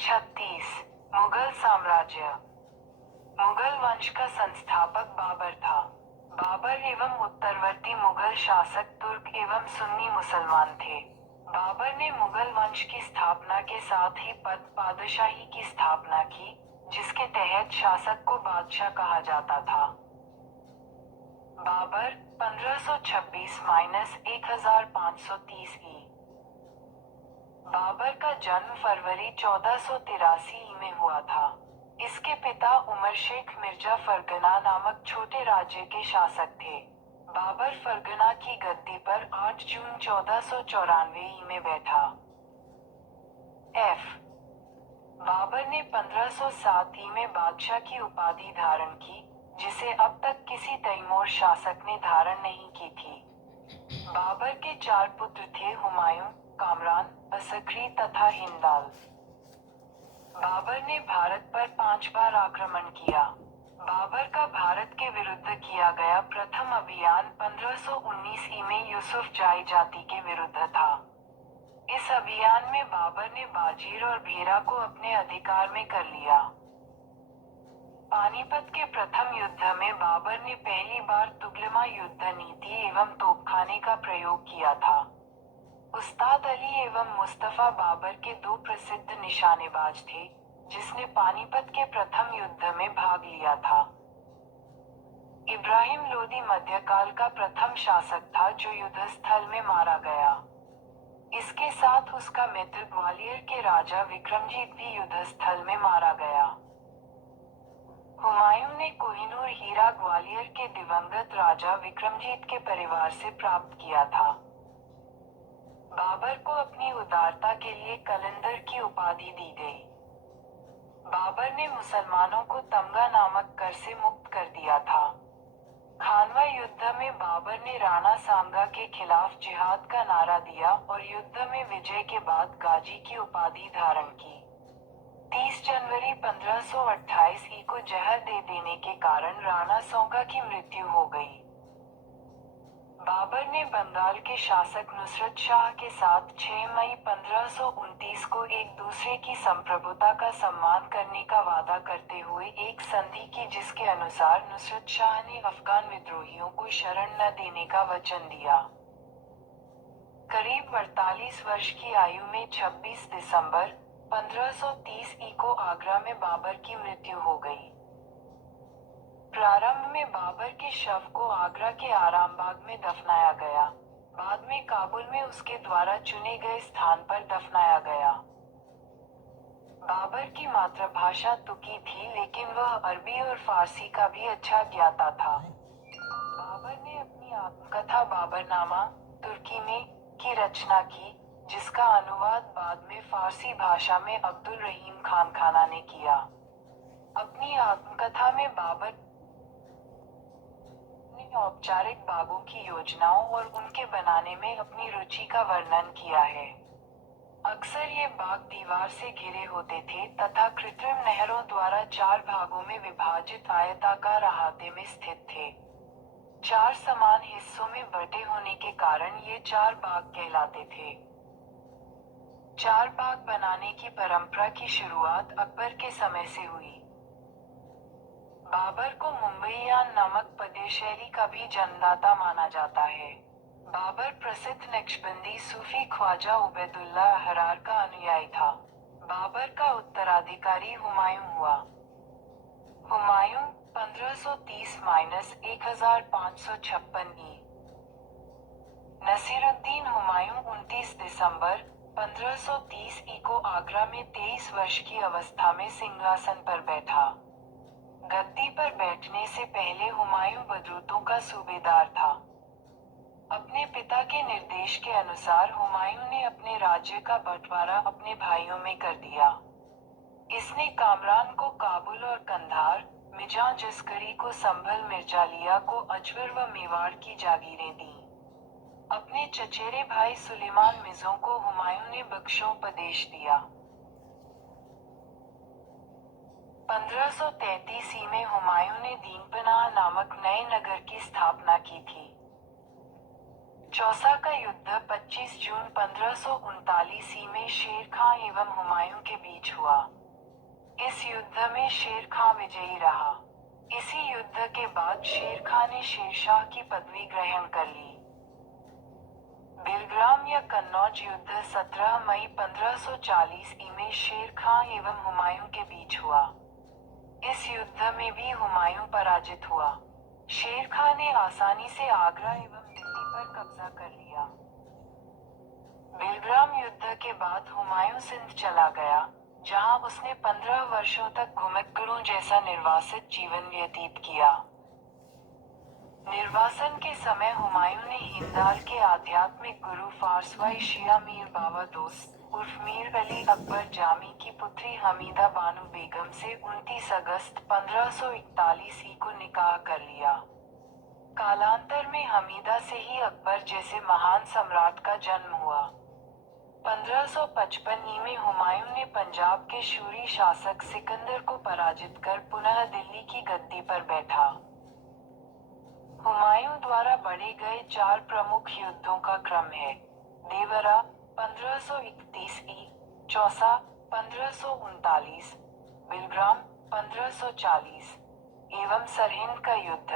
36। मुगल साम्राज्य। मुगल वंश का संस्थापक बाबर था। बाबर एवं उत्तरवर्ती मुगल शासक तुर्क एवं सुन्नी मुसलमान थे। बाबर ने मुगल वंश की स्थापना के साथ ही पादशाही की स्थापना की, जिसके तहत शासक को बादशाह कहा जाता था। बाबर 1526-1530 ई। बाबर का जन्म फरवरी 1483 में हुआ था। इसके पिता उमर शेख मिर्जा फरगना नामक छोटे राज्य के शासक थे। बाबर फरगना की गद्दी पर 8 जून 1494 में बैठा। एफ बाबर ने 1507 में बादशाह की उपाधि धारण की, जिसे अब तक किसी तैमूर शासक ने धारण नहीं की थी। बाबर के 4 पुत्र थे, हुमायूं, कामरान, असकरी तथा हिंदाल। बाबर ने भारत पर 5 बार आक्रमण किया। बाबर का भारत के विरुद्ध किया गया प्रथम अभियान 1519 में यूसुफ जाई जाति के विरुद्ध था। इस अभियान में बाबर ने बाजीर और भेरा को अपने अधिकार में कर लिया। पानीपत के प्रथम युद्ध में बाबर ने पहली बार तुगलमा युद्ध नीति एवं तोपखाने का प्रयोग किया था। उस्ताद अली एवं मुस्तफा बाबर के 2 प्रसिद्ध निशानेबाज थे, जिसने पानीपत के प्रथम युद्ध में भाग लिया था। इब्राहिम लोदी मध्यकाल का प्रथम शासक था जो युद्धस्थल में मारा गया। इसके साथ उसका मित्र ग्वालियर के राजा विक्रमजीत भी युद्धस्थल में मारा गया। हुमायूं ने कोहिनूर हीरा ग्वालियर के दिवंगत राजा विक्रमजीत के परिवार से प्राप्त किया था। बाबर को अपनी उदारता के लिए कलंदर की उपाधि दी गई। बाबर ने मुसलमानों को तमगा नामक कर से मुक्त कर दिया था। खानवा युद्ध में बाबर ने राणा सांगा के खिलाफ जिहाद का नारा दिया और युद्ध में विजय के बाद गाजी की उपाधि धारण की। 30 जनवरी 1528 को जहर दे देने के कारण राणा सांगा की मृत्यु हो गई। बाबर ने बंगाल के शासक नुसरत शाह के साथ 6 मई 1529 को एक दूसरे की संप्रभुता का सम्मान करने का वादा करते हुए एक संधि की, जिसके अनुसार नुसरत शाह ने अफगान विद्रोहियों को शरण न देने का वचन दिया। करीब 48 वर्ष की आयु में 26 दिसंबर 1530 को आगरा में बाबर की मृत्यु हो गई। प्रारंभ में बाबर के शव को आगरा के आरामबाग में दफनाया गया। बाद में काबुल में उसके द्वारा चुने गए स्थान पर दफनाया गया। बाबर की मातृभाषा तुर्की थी, लेकिन वह अरबी और फारसी का भी अच्छा ज्ञाता था। बाबर ने अपनी आत्मकथा बाबरनामा, तुर्की में, की रचना की, जिसका अनुवाद बाद में फारसी भाषा में अब्दुल रहीम खान खाना ने किया। अपनी आत्मकथा में बाबर ने औपचारिक बागों की योजनाओं और उनके बनाने में अपनी रुचि का वर्णन किया है। अक्सर ये बाग दीवार से घिरे होते थे तथा कृत्रिम नहरों द्वारा 4 भागों में विभाजित आयताकार अहाते में स्थित थे। 4 समान हिस्सों में बटे होने के कारण ये 4 बाग कहलाते थे। 4 बाग बनाने की परंपरा की शुरुआत अकबर के समय से हुई। बाबर को मुंबईयान नामक पद्य शैली का भी जन्मदाता माना जाता है। बाबर प्रसिद्ध नक्शबंदी सूफी ख्वाजा उबैदुल्ला अहरार का अनुयायी था। बाबर का उत्तराधिकारी हुमायूं हुआ। हुमायूं 1530-1556 ई। नसीरुद्दीन हुमायूं 29 दिसंबर 1530 को आगरा में 23 वर्ष की अवस्था में सिंहासन पर बैठा। गद्दी पर बैठने से पहले हुमायूं बदरूतों का सूबेदार था। अपने पिता के निर्देश के अनुसार हुमायूं ने अपने राज्य का बंटवारा अपने भाइयों में कर दिया। इसने कामरान को काबुल और कंधार, मिजां जस्करी को संभल, मिर्जालिया को अजवर व मेवाड़ की जागीरें दी। अपने चचेरे भाई सुलेमान मिर्जों को हुमायूं ने बख्शोपदेश दिया। 1533 में हुमायूं ने दीनपनाह नामक नए नगर की स्थापना की थी। चौसा का युद्ध 25 जून 1539 में शेर खां एवं हुमायूं के बीच हुआ। इस युद्ध में शेर खां विजयी रहा। इसी युद्ध के बाद शेर खां ने शेरशाह की पदवी ग्रहण कर ली। बिलग्राम या कन्नौज युद्ध 17 मई 1540 में शेर खां एवं हुमायूं के बीच हुआ। इस युद्ध में भी हुमायूं पराजित हुआ। शेर खां ने आसानी से आगरा एवं दिल्ली पर कब्जा कर लिया। बिलग्राम युद्ध के बाद हुमायूं सिंध चला गया, जहां उसने 15 वर्षों तक घुमक्कड़ों जैसा निर्वासित जीवन व्यतीत किया। निर्वासन के समय हुमायूं ने हिंदाल के आध्यात्मिक गुरु फारसवाई शिया मीर बाबा दोस्त उर्फ मीर अली अकबर जामी की पुत्री हमीदा बानो बेगम से 29 अगस्त 1541 को निकाह कर लिया। कालांतर में हमीदा से ही अकबर जैसे महान सम्राट का जन्म हुआ। 1555 में हुमायूं ने पंजाब के शूरी शासक सिकंदर को पराजित कर पुनः दिल्ली की गद्दी पर बैठा। हुमायूं द्वारा बढ़े गए 4 प्रमुख युद्धों का क्रम है: देवरा 1531 चौसा 1539, बिलग्राम 1540 एवं सरहिंद का युद्ध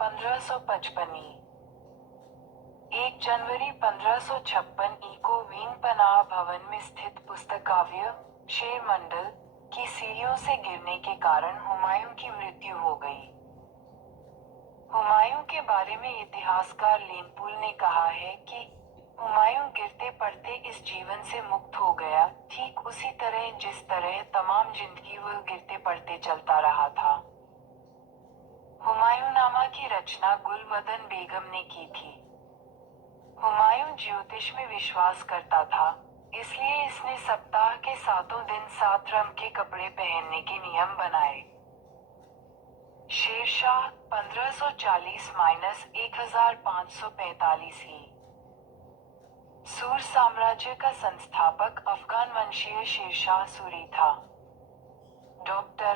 1555। 1 जनवरी 1556 को वीन पनाह भवन में स्थित पुस्तकालय शेर मंडल की सीढ़ियों से गिरने के कारण हुमायूं की मृत्यु हो गई। हुमायूं के बारे में इतिहासकार लेनपुल ने कहा है कि हुमायूं गिरते पड़ते इस जीवन से मुक्त हो गया, ठीक उसी तरह जिस तरह तमाम जिंदगी वह गिरते पड़ते चलता रहा था। हुमायूंनामा की रचना गुलवदन बेगम ने की थी। हुमायूं ज्योतिष में विश्वास करता था, इसलिए इसने सप्ताह के 7 दिन 7 रंग के कपड़े पहनने के नियम बनाए। शेरशाह 1540-1545 ही सूर साम्राज्य का संस्थापक अफगान वंशीय शेरशाह सूरी था। Doctor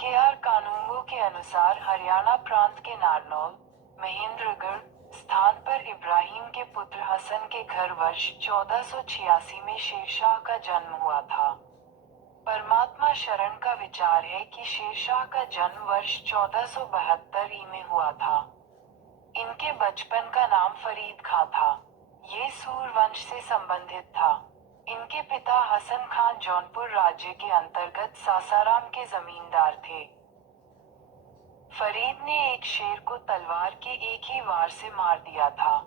KR. कानूंगो के अनुसार हरियाणा प्रांत के नारनौल, महेंद्रगढ़ स्थान पर इब्राहिम के पुत्र हसन के घर वर्ष 1486 में शेरशाह का जन्म हुआ था। परमात्मा शरण का विचार है कि शेरशाह का जन्म वर्ष 1472 में हुआ था। इनके बचपन का नाम फरीद खां था। ये सूर वंश से संबंधित था। इनके पिता हसन खां जौनपुर राज्य के अंतर्गत सासाराम के जमींदार थे। फरीद ने एक शेर को तलवार के एक ही वार से मार दिया था।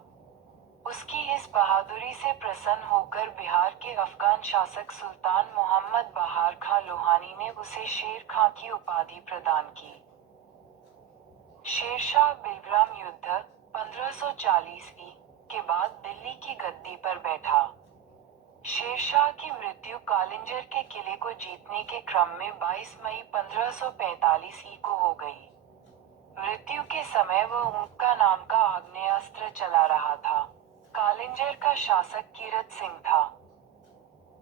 उसकी इस बहादुरी से प्रसन्न होकर बिहार के अफगान शासक सुल्तान मोहम्मद बहार खां लोहानी ने उसे शेर खां की उपाधि प्रदान की। शेरशाह बिलग्राम युद्ध 1540 के बाद दिल्ली की गद्दी पर बैठा। शेरशाह की मृत्यु कालिंजर के किले को जीतने के क्रम में 22 मई 1545 को हो गई। मृत्यु के समय वह ऊंका नाम का आग्नेयास्त्र चला रहा था। कालिंजर का शासक कीरत सिंह था।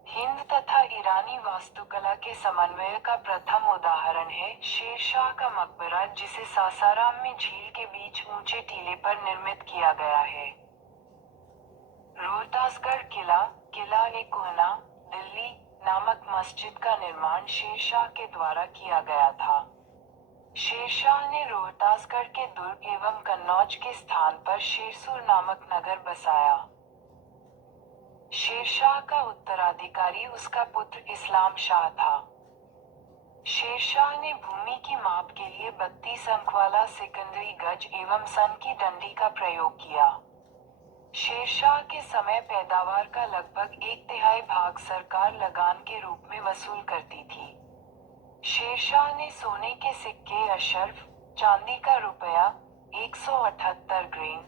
हिंद तथा ईरानी वास्तुकला के समन्वय का प्रथम उदाहरण है शेरशाह का मकबरा, जिसे सासाराम में झील के बीच ऊंचे टीले पर निर्मित किया गया है। रोहतासगढ़ किला, किला-ए-कोहना, दिल्ली नामक मस्जिद का निर्माण शेरशाह के द्वारा किया गया था। शेरशाह ने रोहतासगढ़ के दुर्ग एवं कन्नौज के स्थान पर शेरसूर नामक नगर बसाया। शेरशाह का उत्तराधिकारी उसका पुत्र इस्लाम शाह था। शेरशाह ने भूमि की माप के लिए 32 अंक वाला सिकंदरी गज एवं सन की डंडी का प्रयोग किया। शेरशाह के समय पैदावार का लगभग 1/3 भाग सरकार लगान के रूप में वसूल करती थी। शेरशाह ने सोने के सिक्के अशर्फ, चांदी का रुपया 178 ग्रेन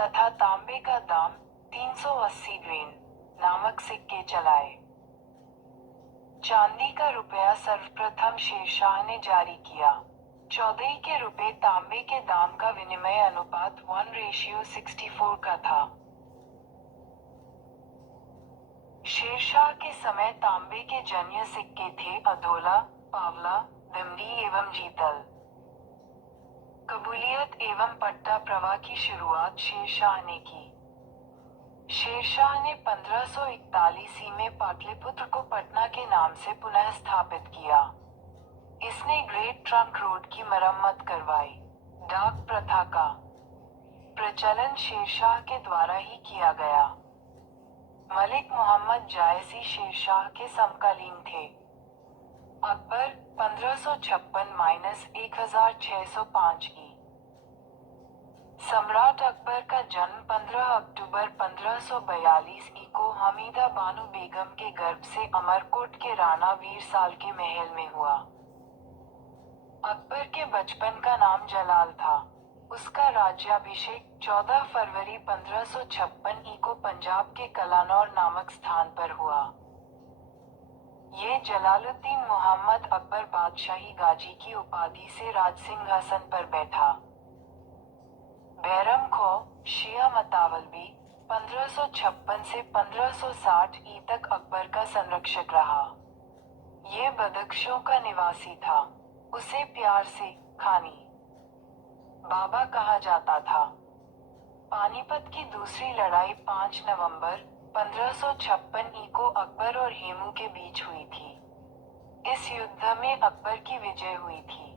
तथा तांबे का दाम 380 ग्रेन नामक सिक्के चलाए। चांदी का रुपया सर्वप्रथम शेरशाह ने जारी किया। 14 के रुपए तांबे के दाम का विनिमय अनुपात 1:64 का था। शेरशाह के समय तांबे के जन्य सिक्के थे अधोला, पावला, दिमड़ी एवं जीतल। कबूलियत एवं पट्टा प्रवाह की शुरुआत शेरशाह ने की। शेरशाह ने 1541 में पाटलिपुत्र को पटना के नाम से पुनः स्थापित किया। इसने ग्रेट ट्रंक रोड की मरम्मत करवाई। डाक प्रथा का प्रचलन शेरशाह के द्वारा ही किया गया। मलिक मोहम्मद जायसी शेरशाह के समकालीन थे। अकबर 1556-1605 की। सम्राट अकबर का जन्म 15 अक्टूबर 1542 को हमीदा बानो बेगम के गर्भ से अमरकोट के राणा वीर साल के महल में हुआ। अकबर के बचपन का नाम जलाल था। उसका राज्याभिषेक 14 फरवरी 1556 को पंजाब के कलानौर नामक स्थान पर हुआ। ये जलालुद्दीन मोहम्मद अकबर बादशाही गाजी की उपाधि से राजसिंहासन पर बैठा। बैरम खो, शिया मतावल्ली, 1556 से 1560 ई तक अकबर का संरक्षक रहा। ये बदख्शों का निवासी था। उसे प्यार से खानी बाबा कहा जाता था। पानीपत की दूसरी लड़ाई 5 नवंबर 1556 को अकबर और हेमू के बीच हुई थी। इस युद्ध में अकबर की विजय हुई थी।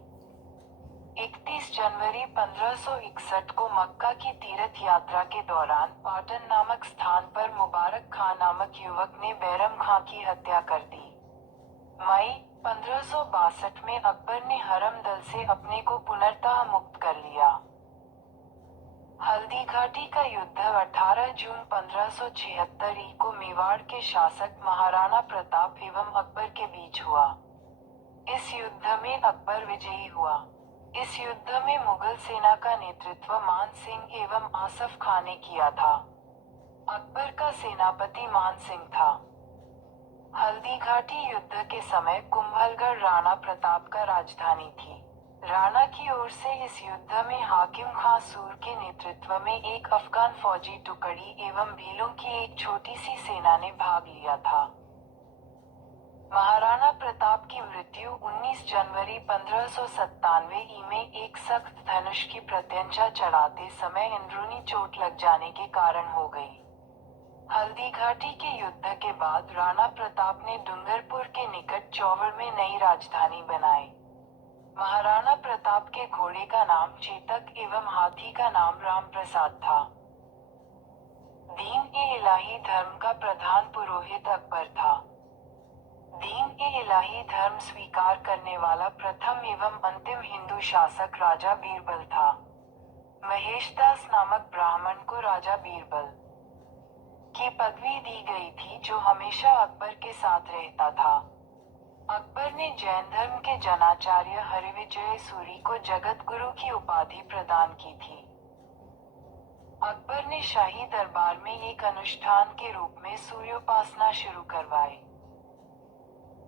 31 जनवरी 1561 को मक्का की तीर्थ यात्रा के दौरान पाटन नामक स्थान पर मुबारक खां नामक युवक ने बैरम खां की हत्या कर दी। मई 1562 में अकबर ने हरम दल से अपने को पुनर्तः मुक्त कर लिया। हल्दीघाटी का युद्ध 18 जून 1576 को मेवाड़ के शासक महाराणा प्रताप एवं अकबर के बीच हुआ। इस युद्ध में अकबर विजयी हुआ। इस युद्ध में मुगल सेना का नेतृत्व मान सिंह एवं आसफ खां ने किया था। अकबर का सेनापति मान सिंह था। हल्दीघाटी युद्ध के समय कुंभलगढ़ राणा प्रताप का राजधानी थी। राणा की ओर से इस युद्ध में हाकिम खां सूर के नेतृत्व में एक अफगान फौजी टुकड़ी एवं भीलों की एक छोटी सी सेना ने भाग लिया था। महाराणा प्रताप की मृत्यु 19 जनवरी 1597 में एक सख्त धनुष की प्रत्यंचा चढ़ाते समय अंदरूनी चोट लग जाने के कारण हो गई। हल्दीघाटी के युद्ध के बाद राणा प्रताप ने डूंगरपुर के निकट चौवड़ में नई राजधानी बनाई। महाराणा प्रताप के घोड़े का नाम चेतक एवं हाथी का नाम राम प्रसाद था। दीन-ए-इलाही धर्म का प्रधान पुरोहित अकबर था। दीन-ए-इलाही धर्म स्वीकार करने वाला प्रथम एवं अंतिम हिंदू शासक राजा बीरबल था। महेशदास नामक ब्राह्मण को राजा बीरबल की पदवी दी गई थी, जो हमेशा अकबर के साथ रहता था। अकबर ने जैन धर्म के जनाचार्य हरिविजय सूरी को जगत गुरु की उपाधि प्रदान की थी। अकबर ने शाही दरबार में एक अनुष्ठान के रूप में सूर्योपासना शुरू करवाई।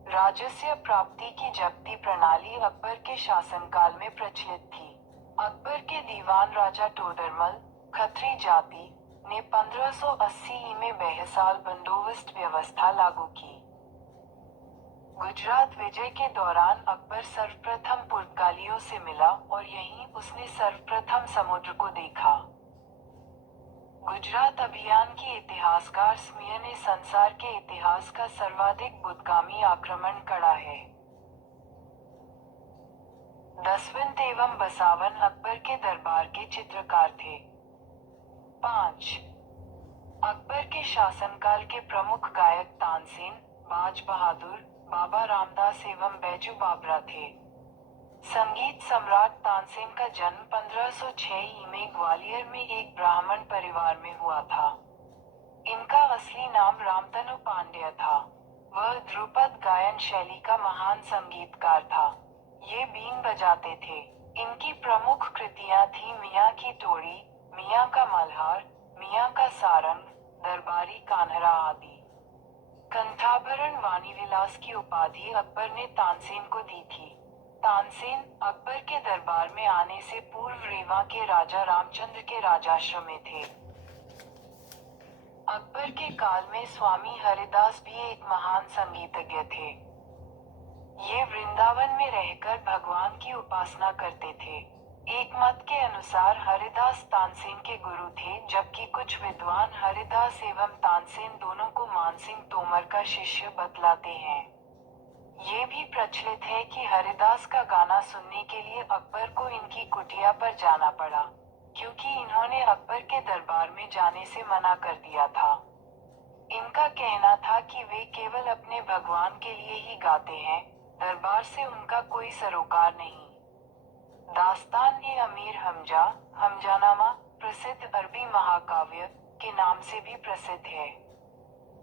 राजस्व प्राप्ति की जब्ती प्रणाली अकबर के शासनकाल में प्रचलित थी। अकबर के दीवान राजा टोडरमल, खत्री जाति, ने 1580 में बेहसाल बंदोबस्त व्यवस्था लागू की। गुजरात विजय के दौरान अकबर सर्वप्रथम पुर्तगालियों से मिला और यहीं उसने सर्वप्रथम समुद्र को देखा। गुजरात अभियान के इतिहासकार स्मियर ने संसार के इतिहास का सर्वाधिक बुद्धिगामी आक्रमण करा है। दसवंत एवं बसावन अकबर के दरबार के चित्रकार थे। 5. अकबर के शासनकाल के प्रमुख गायक तानसेन, बाज बहादुर, बाबा रामदास एवं बैजू बाबरा थे। संगीत सम्राट तानसेन का जन्म 1506 में ग्वालियर में एक ब्राह्मण परिवार में हुआ था। इनका असली नाम रामतनु पांड्य था। वह ध्रुपद गायन शैली का महान संगीतकार था। ये बीन बजाते थे। इनकी प्रमुख कृतियां थी मियाँ की टोड़ी, मियाँ का मल्हार, मियाँ का सारंग, दरबारी कान्हरा आदि। कंठाभरण वाणीविलास की उपाधि अकबर ने तानसेन को दी थी। तानसेन अकबर के दरबार में आने से पूर्व रेवा के राजा रामचंद्र के राजाश्रम में थे। अकबर के काल में स्वामी हरिदास भी एक महान संगीतज्ञ थे। ये वृंदावन में रहकर भगवान की उपासना करते थे। एक मत के अनुसार हरिदास तानसेन के गुरु थे, जबकि कुछ विद्वान हरिदास एवं तानसेन दोनों को मानसिंह तोमर का शिष्य बतलाते हैं। ये भी प्रचलित है कि हरिदास का गाना सुनने के लिए अकबर को इनकी कुटिया पर जाना पड़ा, क्योंकि इन्होंने अकबर के दरबार में जाने से मना कर दिया था। इनका कहना था कि वे केवल अपने भगवान के लिए ही गाते हैं, दरबार से उनका कोई सरोकार नहीं। दास्तान-ए-अमीर हमजा, हमजानामा, प्रसिद्ध अरबी महाकाव्य के नाम से भी प्रसिद्ध है।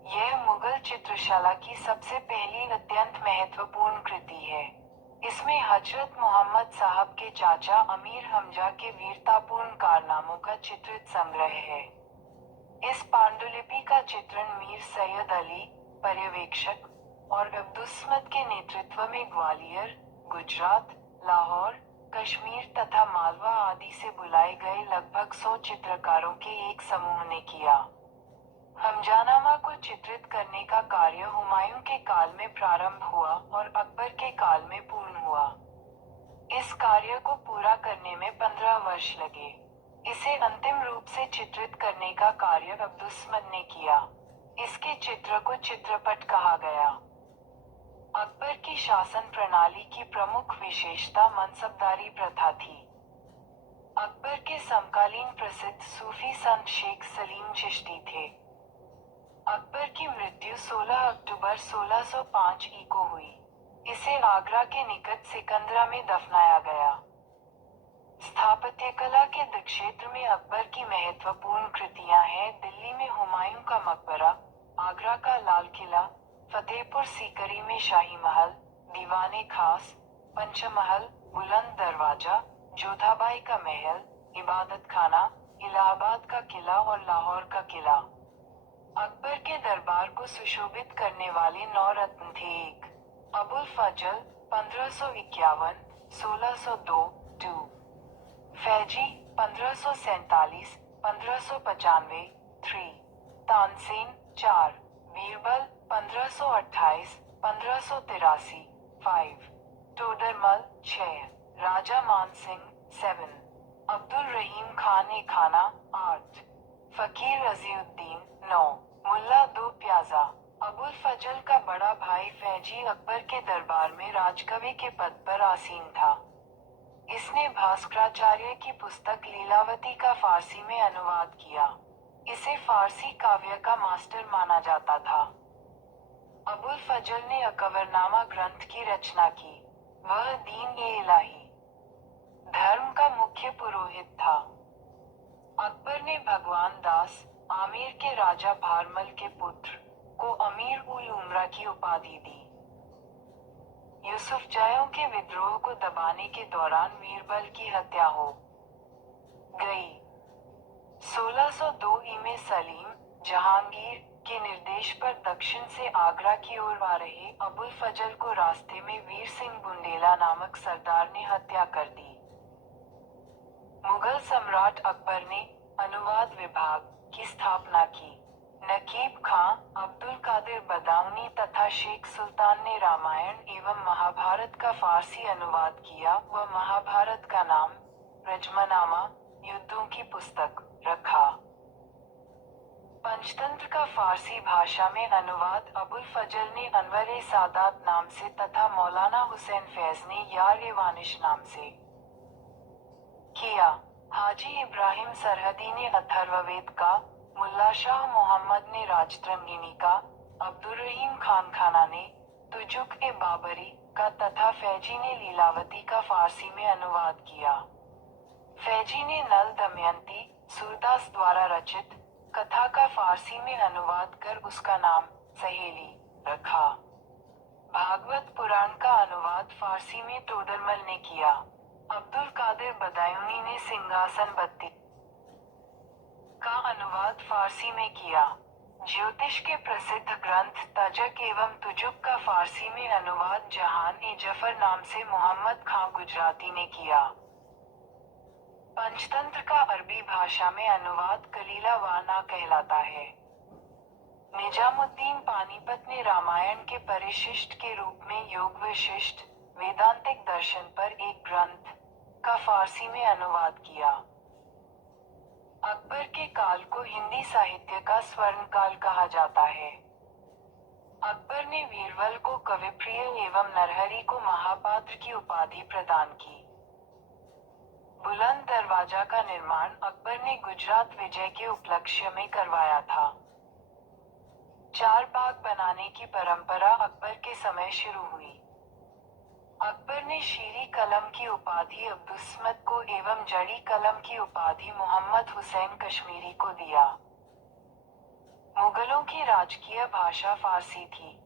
यह मुगल चित्रशाला की सबसे पहली अत्यंत महत्वपूर्ण कृति है। इसमें हजरत मोहम्मद साहब के चाचा अमीर हमजा के वीरतापूर्ण कारनामों का चित्रित संग्रह है। इस पांडुलिपि का चित्रण मीर सैयद अली, पर्यवेक्षक, और अब्दुस्समद के नेतृत्व में ग्वालियर, गुजरात, लाहौर, कश्मीर तथा मालवा आदि से बुलाए गए लगभग 100 चित्रकारों के एक समूह ने किया। हमजानामा को चित्रित करने का कार्य हुमायूं के काल में प्रारंभ हुआ और अकबर के काल में पूर्ण हुआ। इस कार्य को पूरा करने में 15 वर्ष लगे। इसे अंतिम रूप से चित्रित करने का कार्य अब्दुस्समद ने किया। इसके चित्र को चित्रपट कहा गया। अकबर की शासन प्रणाली की प्रमुख विशेषता मनसबदारी प्रथा थी। अकबर के समकालीन प्रसिद्ध सूफी संत शेख सलीम चिश्ती थे। अकबर की मृत्यु 16 अक्टूबर 1605 ई को हुई। इसे आगरा के निकट सिकंदरा में दफनाया गया। स्थापत्यकला के क्षेत्र में अकबर की महत्वपूर्ण कृतियां हैं दिल्ली में हुमायूं का मकबरा, आगरा का लाल किला, फतेहपुर सीकरी में शाही महल, दीवाने खास, पंचमहल, बुलंद दरवाजा, जोधाबाई का महल, इबादत खाना, इलाहाबाद का किला और लाहौर का किला। अकबर के दरबार को सुशोभित करने वाले 9 रत्न थे। 1. अबुल फजल, 1551, 1602, 2. फैजी, 1547, 1595, 3. तानसेन, 4. बीरबल, 1528, 1583, 5. टोडरमल, 6. राजा मानसिंह, 7. अब्दुल रहीम खान ए खाना, 8. फकीर रजीउद्दीन, 9. मुल्ला दो प्याजा। अबुल फजल का बड़ा भाई फैजी अकबर के दरबार में राजकवि के पद पर आसीन था। इसने भास्कराचार्य की पुस्तक लीलावती का फारसी में अनुवाद किया। इसे फारसी काव्य का मास्टर माना जाता था। अबुल फजल ने अकबरनामा ग्रंथ की रचना की। वह दीन-ए-इलाही धर्म का मुख्य पुरोहित था। अकबर ने भगवान दास, आमेर के राजा भारमल के पुत्र, को अमीर उल उमरा की उपाधि दी। यूसुफजाइयों के विद्रोह को दबाने के दौरान बीरबल की हत्या हो गई। 1602 ई में सलीम, जहांगीर के निर्देश पर दक्षिण से आगरा की ओर आ रहे अबुल फजल को रास्ते में वीर सिंह बुंदेला नामक सरदार ने हत्या कर दी। मुगल सम्राट अकबर ने अनुवाद विभाग की स्थापना की। नकीब खां, अब्दुल कादिर बदाऊनी तथा शेख सुल्तान ने रामायण एवं महाभारत का फारसी अनुवाद किया व महाभारत का नाम रजमनामा, युद्धों की पुस्तक, रखा। पंचतंत्र का फारसी भाषा में अनुवाद अबुल फजल ने अनवर-ए सादात नाम से तथा मौलाना हुसैन फैज ने यार-ए-वानिश नाम से किया। हाजी इब्राहिम सरहदी ने अथर्ववेद का, मुल्ला शाह मोहम्मद ने राजतरंगिणी का, अब्दुर्रहीम खान खाना ने तुजुक-ए-बाबरी का तथा फैजी ने लीलावती का फारसी में अनुवाद किया। फैजी ने नल दमयंती, सूरदास द्वारा रचित कथा का फारसी में अनुवाद कर उसका नाम सहेली रखा। भागवत पुराण का अनुवाद फारसी में टोडरमल ने किया। अब्दुल कादिर बदायूनी ने सिंहासन बत्ती का अनुवाद फारसी में किया। ज्योतिष के प्रसिद्ध ग्रंथ तजक एवं तुजुक का फारसी में अनुवाद जहान-ए-जफर नाम से मोहम्मद खां गुजराती ने किया। पंचतंत्र का अरबी भाषा में अनुवाद कलीला वाना कहलाता है। निजामुद्दीन पानीपत ने रामायण के परिशिष्ट के रूप में योग विशिष्ट वेदांतिक दर्शन पर एक ग्रंथ का फारसी में अनुवाद किया। अकबर के काल को हिंदी साहित्य का स्वर्ण काल कहा जाता है। अकबर ने बीरबल को कविप्रिय एवं नरहरि को महापात्र की उपाधि प्रदान की। बुलंद दरवाजा का निर्माण अकबर ने गुजरात विजय के उपलक्ष्य में करवाया था। चार बाग बनाने की परंपरा अकबर के समय शुरू हुई। अकबर ने शीरी कलम की उपाधि अब्दुस्समद को एवं जड़ी कलम की उपाधि मोहम्मद हुसैन कश्मीरी को दिया। मुगलों की राजकीय भाषा फारसी थी।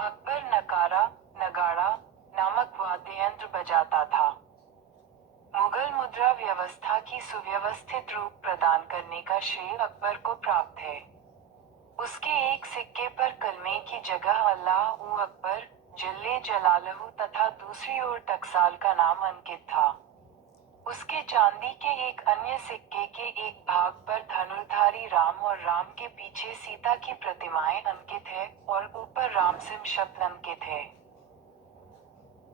अकबर नकारा, नगाड़ा नामक वाद्य यंत्र बजाता था। मुगल मुद्रा व्यवस्था की सुव्यवस्थित रूप प्रदान करने का श्रेय अकबर को प्राप्त है। उसके एक सिक्के पर कलमे की जगह अल्लाह उ अकबर जल्ले जलालहू तथा दूसरी ओर टकसाल का नाम अंकित था। उसके चांदी के एक अन्य सिक्के के एक भाग पर धनुर्धारी राम और राम के पीछे सीता की प्रतिमाएं अंकित है और ऊपर राम सिंह शब्द अंकित है।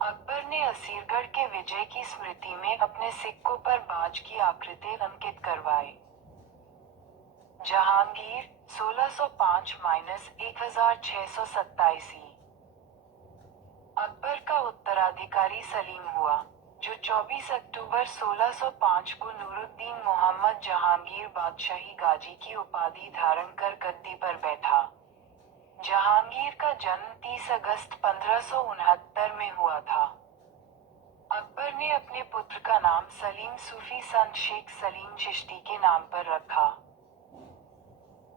अकबर ने असीरगढ़ के विजय की स्मृति में अपने सिक्कों पर बाज की आकृति अंकित करवाई। जहांगीर 1605-1627 अकबर का उत्तराधिकारी सलीम हुआ, जो 24 अक्टूबर 1605 को नूरुद्दीन मोहम्मद जहांगीर बादशाही गाजी की उपाधि धारण कर गद्दी पर बैठा। जहांगीर का जन्म 30 अगस्त 1569 में हुआ था। अकबर ने अपने पुत्र का नाम सलीम सूफी संत शेख सलीम चिश्ती के नाम पर रखा।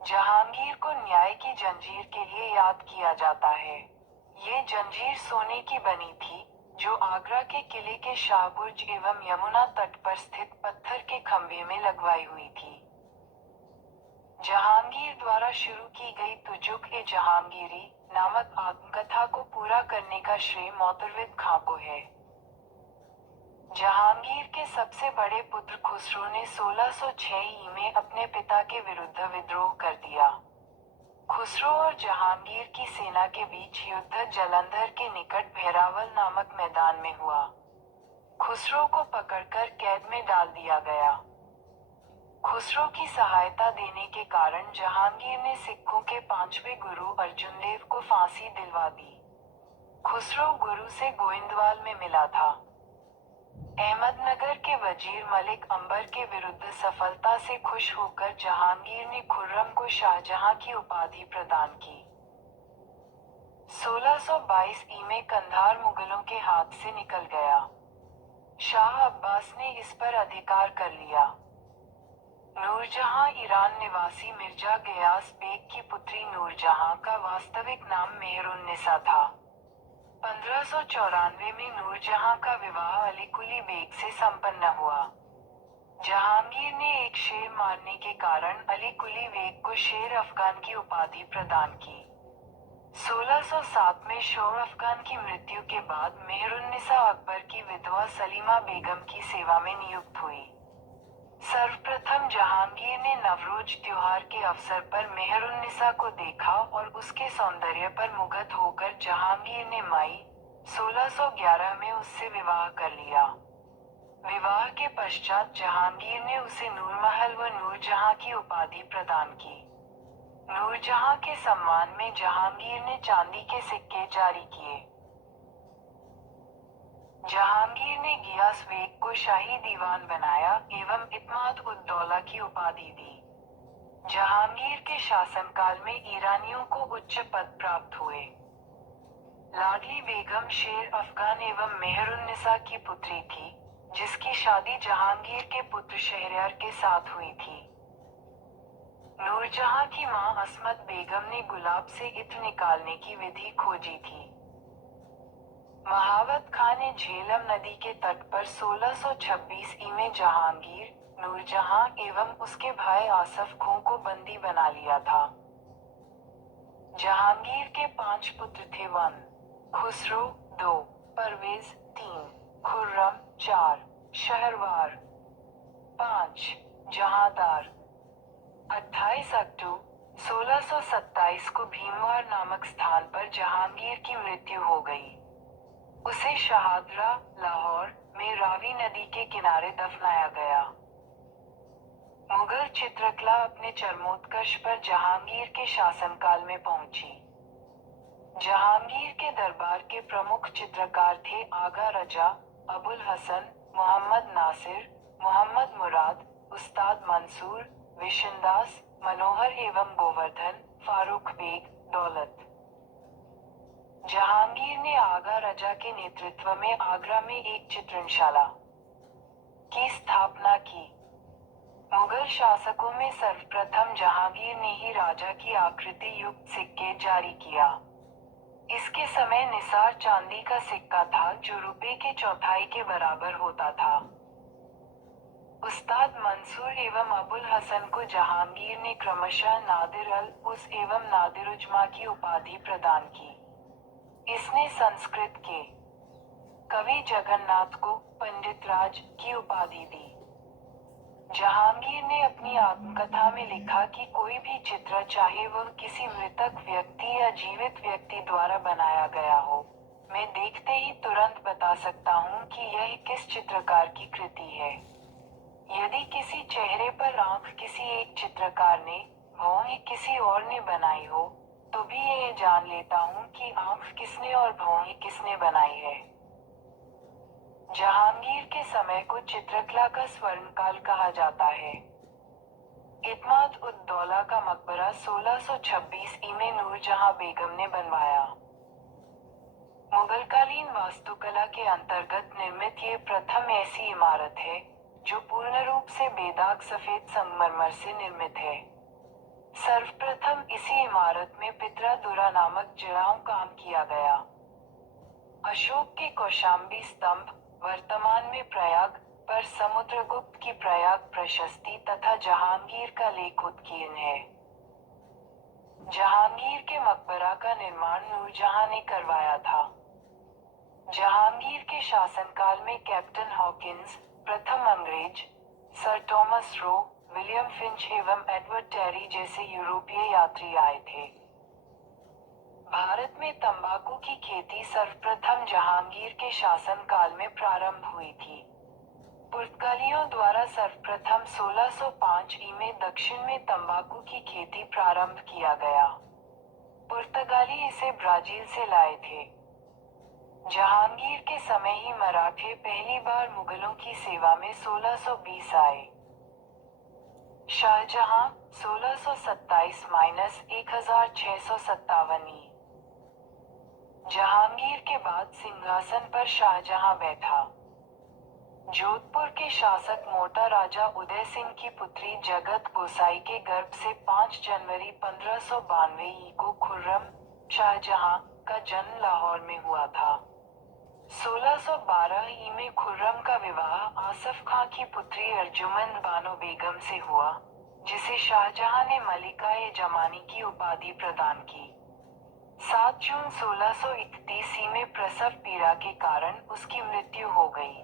जहांगीर को न्याय की जंजीर के लिए याद किया जाता है। ये जंजीर सोने की बनी थी, जो आगरा के किले के शाहबुर्ज एवं यमुना तट पर स्थित पत्थर के खंभे में लगवाई हुई थी। जहांगीर द्वारा शुरू की गई तुजुक-ए-जहांगीरी नामक आत्मकथा को पूरा करने का श्रेय मोतरविद खां को है। जहांगीर के सबसे बड़े पुत्र खुसरो ने 1606 में अपने पिता के विरुद्ध विद्रोह कर दिया। खुसरो और जहांगीर की सेना के बीच युद्ध जलंधर के निकट भैरावल नामक मैदान में हुआ। खुसरो को पकड़कर कैद में डाल दिया गया। खुसरो की सहायता देने के कारण जहांगीर ने सिखों के 5वें गुरु अर्जुन देव को फांसी दिलवा दी। खुसरो गुरु से गोइंदवाल में मिला था। अहमदनगर के वजीर मलिक अंबर के विरुद्ध सफलता से खुश होकर जहांगीर ने खुर्रम को शाहजहां की उपाधि प्रदान की। 1622 में कंधार मुगलों के हाथ से निकल गया। शाह अब्बास ने इस पर अधिकार कर लिया। नूरजहां ईरान निवासी मिर्जा गयास बेग की पुत्री नूरजहां का वास्तविक नाम मेहरुन्निसा था। 1594 में नूरजहां का विवाह अलीकुली बेग से संपन्न हुआ। जहांगीर ने एक शेर मारने के कारण अलीकुली बेग को शेर अफगान की उपाधि प्रदान की। 1607 में शोर अफगान की मृत्यु के बाद मेहरुन्निसा अकबर की विधवा सलीमा बेगम की सेवा में नियुक्त हुई। सर्वप्रथम जहांगीर ने नवरोज त्योहार के अवसर पर मेहरुन्निसा को देखा और उसके सौंदर्य पर मुग्ध होकर जहांगीर ने मई 1611 में उससे विवाह कर लिया। विवाह के पश्चात जहांगीर ने उसे नूरमहल व नूरजहां की उपाधि प्रदान की। नूरजहां के सम्मान में जहांगीर ने चांदी के सिक्के जारी किए। जहांगीर ने गियास बेग को शाही दीवान बनाया एवं इत्माद-उद-दौला की उपाधि दी। जहांगीर के शासनकाल में ईरानियों को उच्च पद प्राप्त हुए। लाडली बेगम शेर अफगान एवं मेहरुन्निसा की पुत्री थी, जिसकी शादी जहांगीर के पुत्र शहरयार के साथ हुई थी। नूरजहां की मां असमत बेगम ने गुलाब से इत्र निकालने की विधि खोजी थी। महावत खां ने झेलम नदी के तट पर 1626 में जहांगीर, नूरजहां एवं उसके भाई आसफ खां को बंदी बना लिया था। जहांगीर के 5 पुत्र थे। 1 खुसरो, 2 परवेज, 3 खुर्रम, 4 शहरवार, 5 जहांदार। 28 अक्टूबर 1627 को भीमवार नामक स्थान पर जहांगीर की मृत्यु हो गई। उसे शहादरा, लाहौर में में रावी नदी के किनारे दफनाया गया। मुगल चित्रकला अपने चरमोत्कर्ष पर जहांगीर के शासनकाल में पहुंची। जहांगीर के दरबार के प्रमुख चित्रकार थे आगा रजा, अबुल हसन, मोहम्मद नासिर, मोहम्मद मुराद, उस्ताद मंसूर, विशनदास, मनोहर एवं गोवर्धन, फारूक बेग, दौलत। जहांगीर ने आगा रजा के नेतृत्व में आगरा में एक चित्रणशाला की स्थापना की। मुगल शासकों में सर्वप्रथम जहांगीर ने ही राजा की आकृति युक्त सिक्के जारी किया। इसके समय निसार चांदी का सिक्का था जो रुपए के चौथाई के बराबर होता था। उस्ताद मंसूर एवं अबुल हसन को जहांगीर ने क्रमशः नादिर अल उस एवं नादिरुजमा की उपाधि प्रदान की। इसने संस्कृत के कवि जगन्नाथ को पंडित राज की उपाधि दी। जहांगीर ने अपनी आत्मकथा में लिखा कि कोई भी चित्र, चाहे वह किसी मृतक व्यक्ति या जीवित व्यक्ति द्वारा बनाया गया हो, मैं देखते ही तुरंत बता सकता हूँ कि यह किस चित्रकार की कृति है। यदि किसी चेहरे पर आंख किसी एक चित्रकार ने, भौहें किसी और ने बनाई हो, तो भी यह जान लेता हूँ कि आंख किसने और भौहें किसने बनाई है। जहांगीर के समय को चित्रकला का स्वर्णकाल कहा जाता है। इत्माद उद दौला का मकबरा 1626 में नूरजहां बेगम ने बनवाया। मुगलकालीन वास्तुकला के अंतर्गत निर्मित ये प्रथम ऐसी इमारत है जो पूर्ण रूप से बेदाग सफेद संगमरमर से निर्मित है। सर्वप्रथम इसी इमारत में पित्रादुरा नामक जड़ाऊ काम किया गया। अशोक के कौशाम्बी स्तंभ, वर्तमान में प्रयाग पर समुद्रगुप्त की प्रयाग प्रशस्ति तथा जहांगीर का लेख उत्कीर्ण है। जहांगीर के मकबरा का निर्माण नूरजहां ने करवाया था। जहांगीर के शासनकाल में कैप्टन हॉकिंस, प्रथम अंग्रेज, sir Thomas Roe, William Finch एवं एडवर्ड टेरी जैसे यूरोपीय यात्री आए थे। भारत में तंबाकू की खेती सर्वप्रथम जहांगीर के शासनकाल में प्रारंभ हुई थी। पुर्तगालियों द्वारा सर्वप्रथम 1605 में दक्षिण में तंबाकू की खेती प्रारंभ किया गया। पुर्तगाली इसे ब्राजील से लाए थे। जहांगीर के समय ही मराठे पहली बार मुगलों की सेवा में 1620 आए। शाहजहां 1627-1657 ई। जहांगीर के बाद सिंहासन पर शाहजहां बैठा। जोधपुर के शासक मोटा राजा उदय सिंह की पुत्री जगत गोसाई के गर्भ से 5 जनवरी 1592 ई को खुर्रम शाहजहां का जन्म लाहौर में हुआ था। 1612 ई में खुर्रम का विवाह आसफ खां की पुत्री अर्जुमंद बानो बेगम से हुआ, जिसे शाहजहां ने मलिका-ए-जमानी की उपाधि प्रदान की। 7 जून 1631 ई में प्रसव पीड़ा के कारण उसकी मृत्यु हो गई।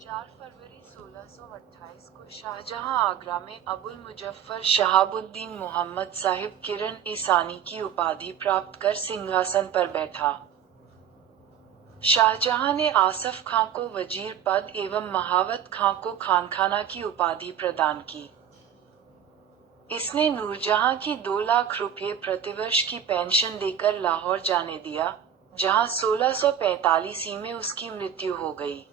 4 फरवरी 1628 को शाहजहां आगरा में अबुल मुजफ्फर शहाबुद्दीन मोहम्मद साहिब किरण ईसानी की उपाधि प्राप्त कर सिंहासन पर बैठा। शाहजहां ने आसफ खां को वजीर पद एवं महावत खां को खानखाना की उपाधि प्रदान की। इसने नूरजहां की 2 लाख रुपये प्रतिवर्ष की पेंशन देकर लाहौर जाने दिया, जहां 1645 ई में उसकी मृत्यु हो गई।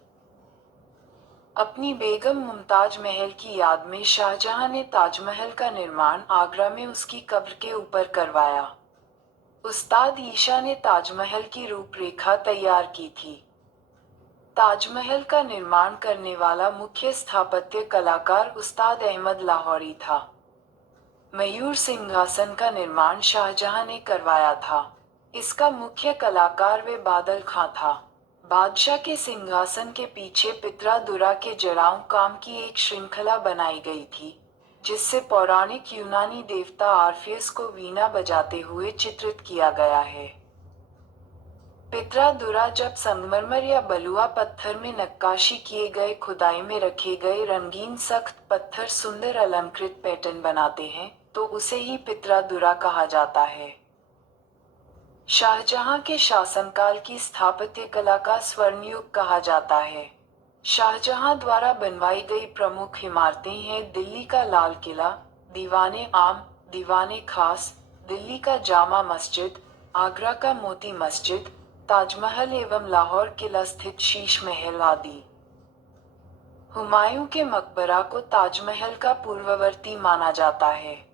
अपनी बेगम मुमताज महल की याद में शाहजहां ने ताजमहल का निर्माण आगरा में उसकी कब्र के ऊपर करवाया। उस्ताद ईशा ने ताजमहल की रूपरेखा तैयार की थी। ताजमहल का निर्माण करने वाला मुख्य स्थापत्य कलाकार उस्ताद अहमद लाहौरी था। मयूर सिंहासन का निर्माण शाहजहां ने करवाया था। इसका मुख्य कलाकार वे बादल खां था। बादशाह के सिंहासन के पीछे पित्रादुरा के जड़ाऊ काम की एक श्रृंखला बनाई गई थी, जिससे पौराणिक यूनानी देवता आर्फियस को वीणा बजाते हुए चित्रित किया गया है। पित्रादुरा जब संगमरमर या बलुआ पत्थर में नक्काशी किए गए खुदाई में रखे गए रंगीन सख्त पत्थर सुंदर अलंकृत पैटर्न बनाते हैं, तो उसे ही पित्रादुरा कहा जाता है। शाहजहां के शासनकाल की स्थापत्य कला का स्वर्ण युग कहा जाता है। शाहजहां द्वारा बनवाई गई प्रमुख इमारतें हैं दिल्ली का लाल किला, दीवाने आम, दीवाने खास, दिल्ली का जामा मस्जिद, आगरा का मोती मस्जिद, ताजमहल एवं लाहौर किला स्थित शीश महल आदि। हुमायूं के मकबरा को ताजमहल का पूर्ववर्ती माना जाता है।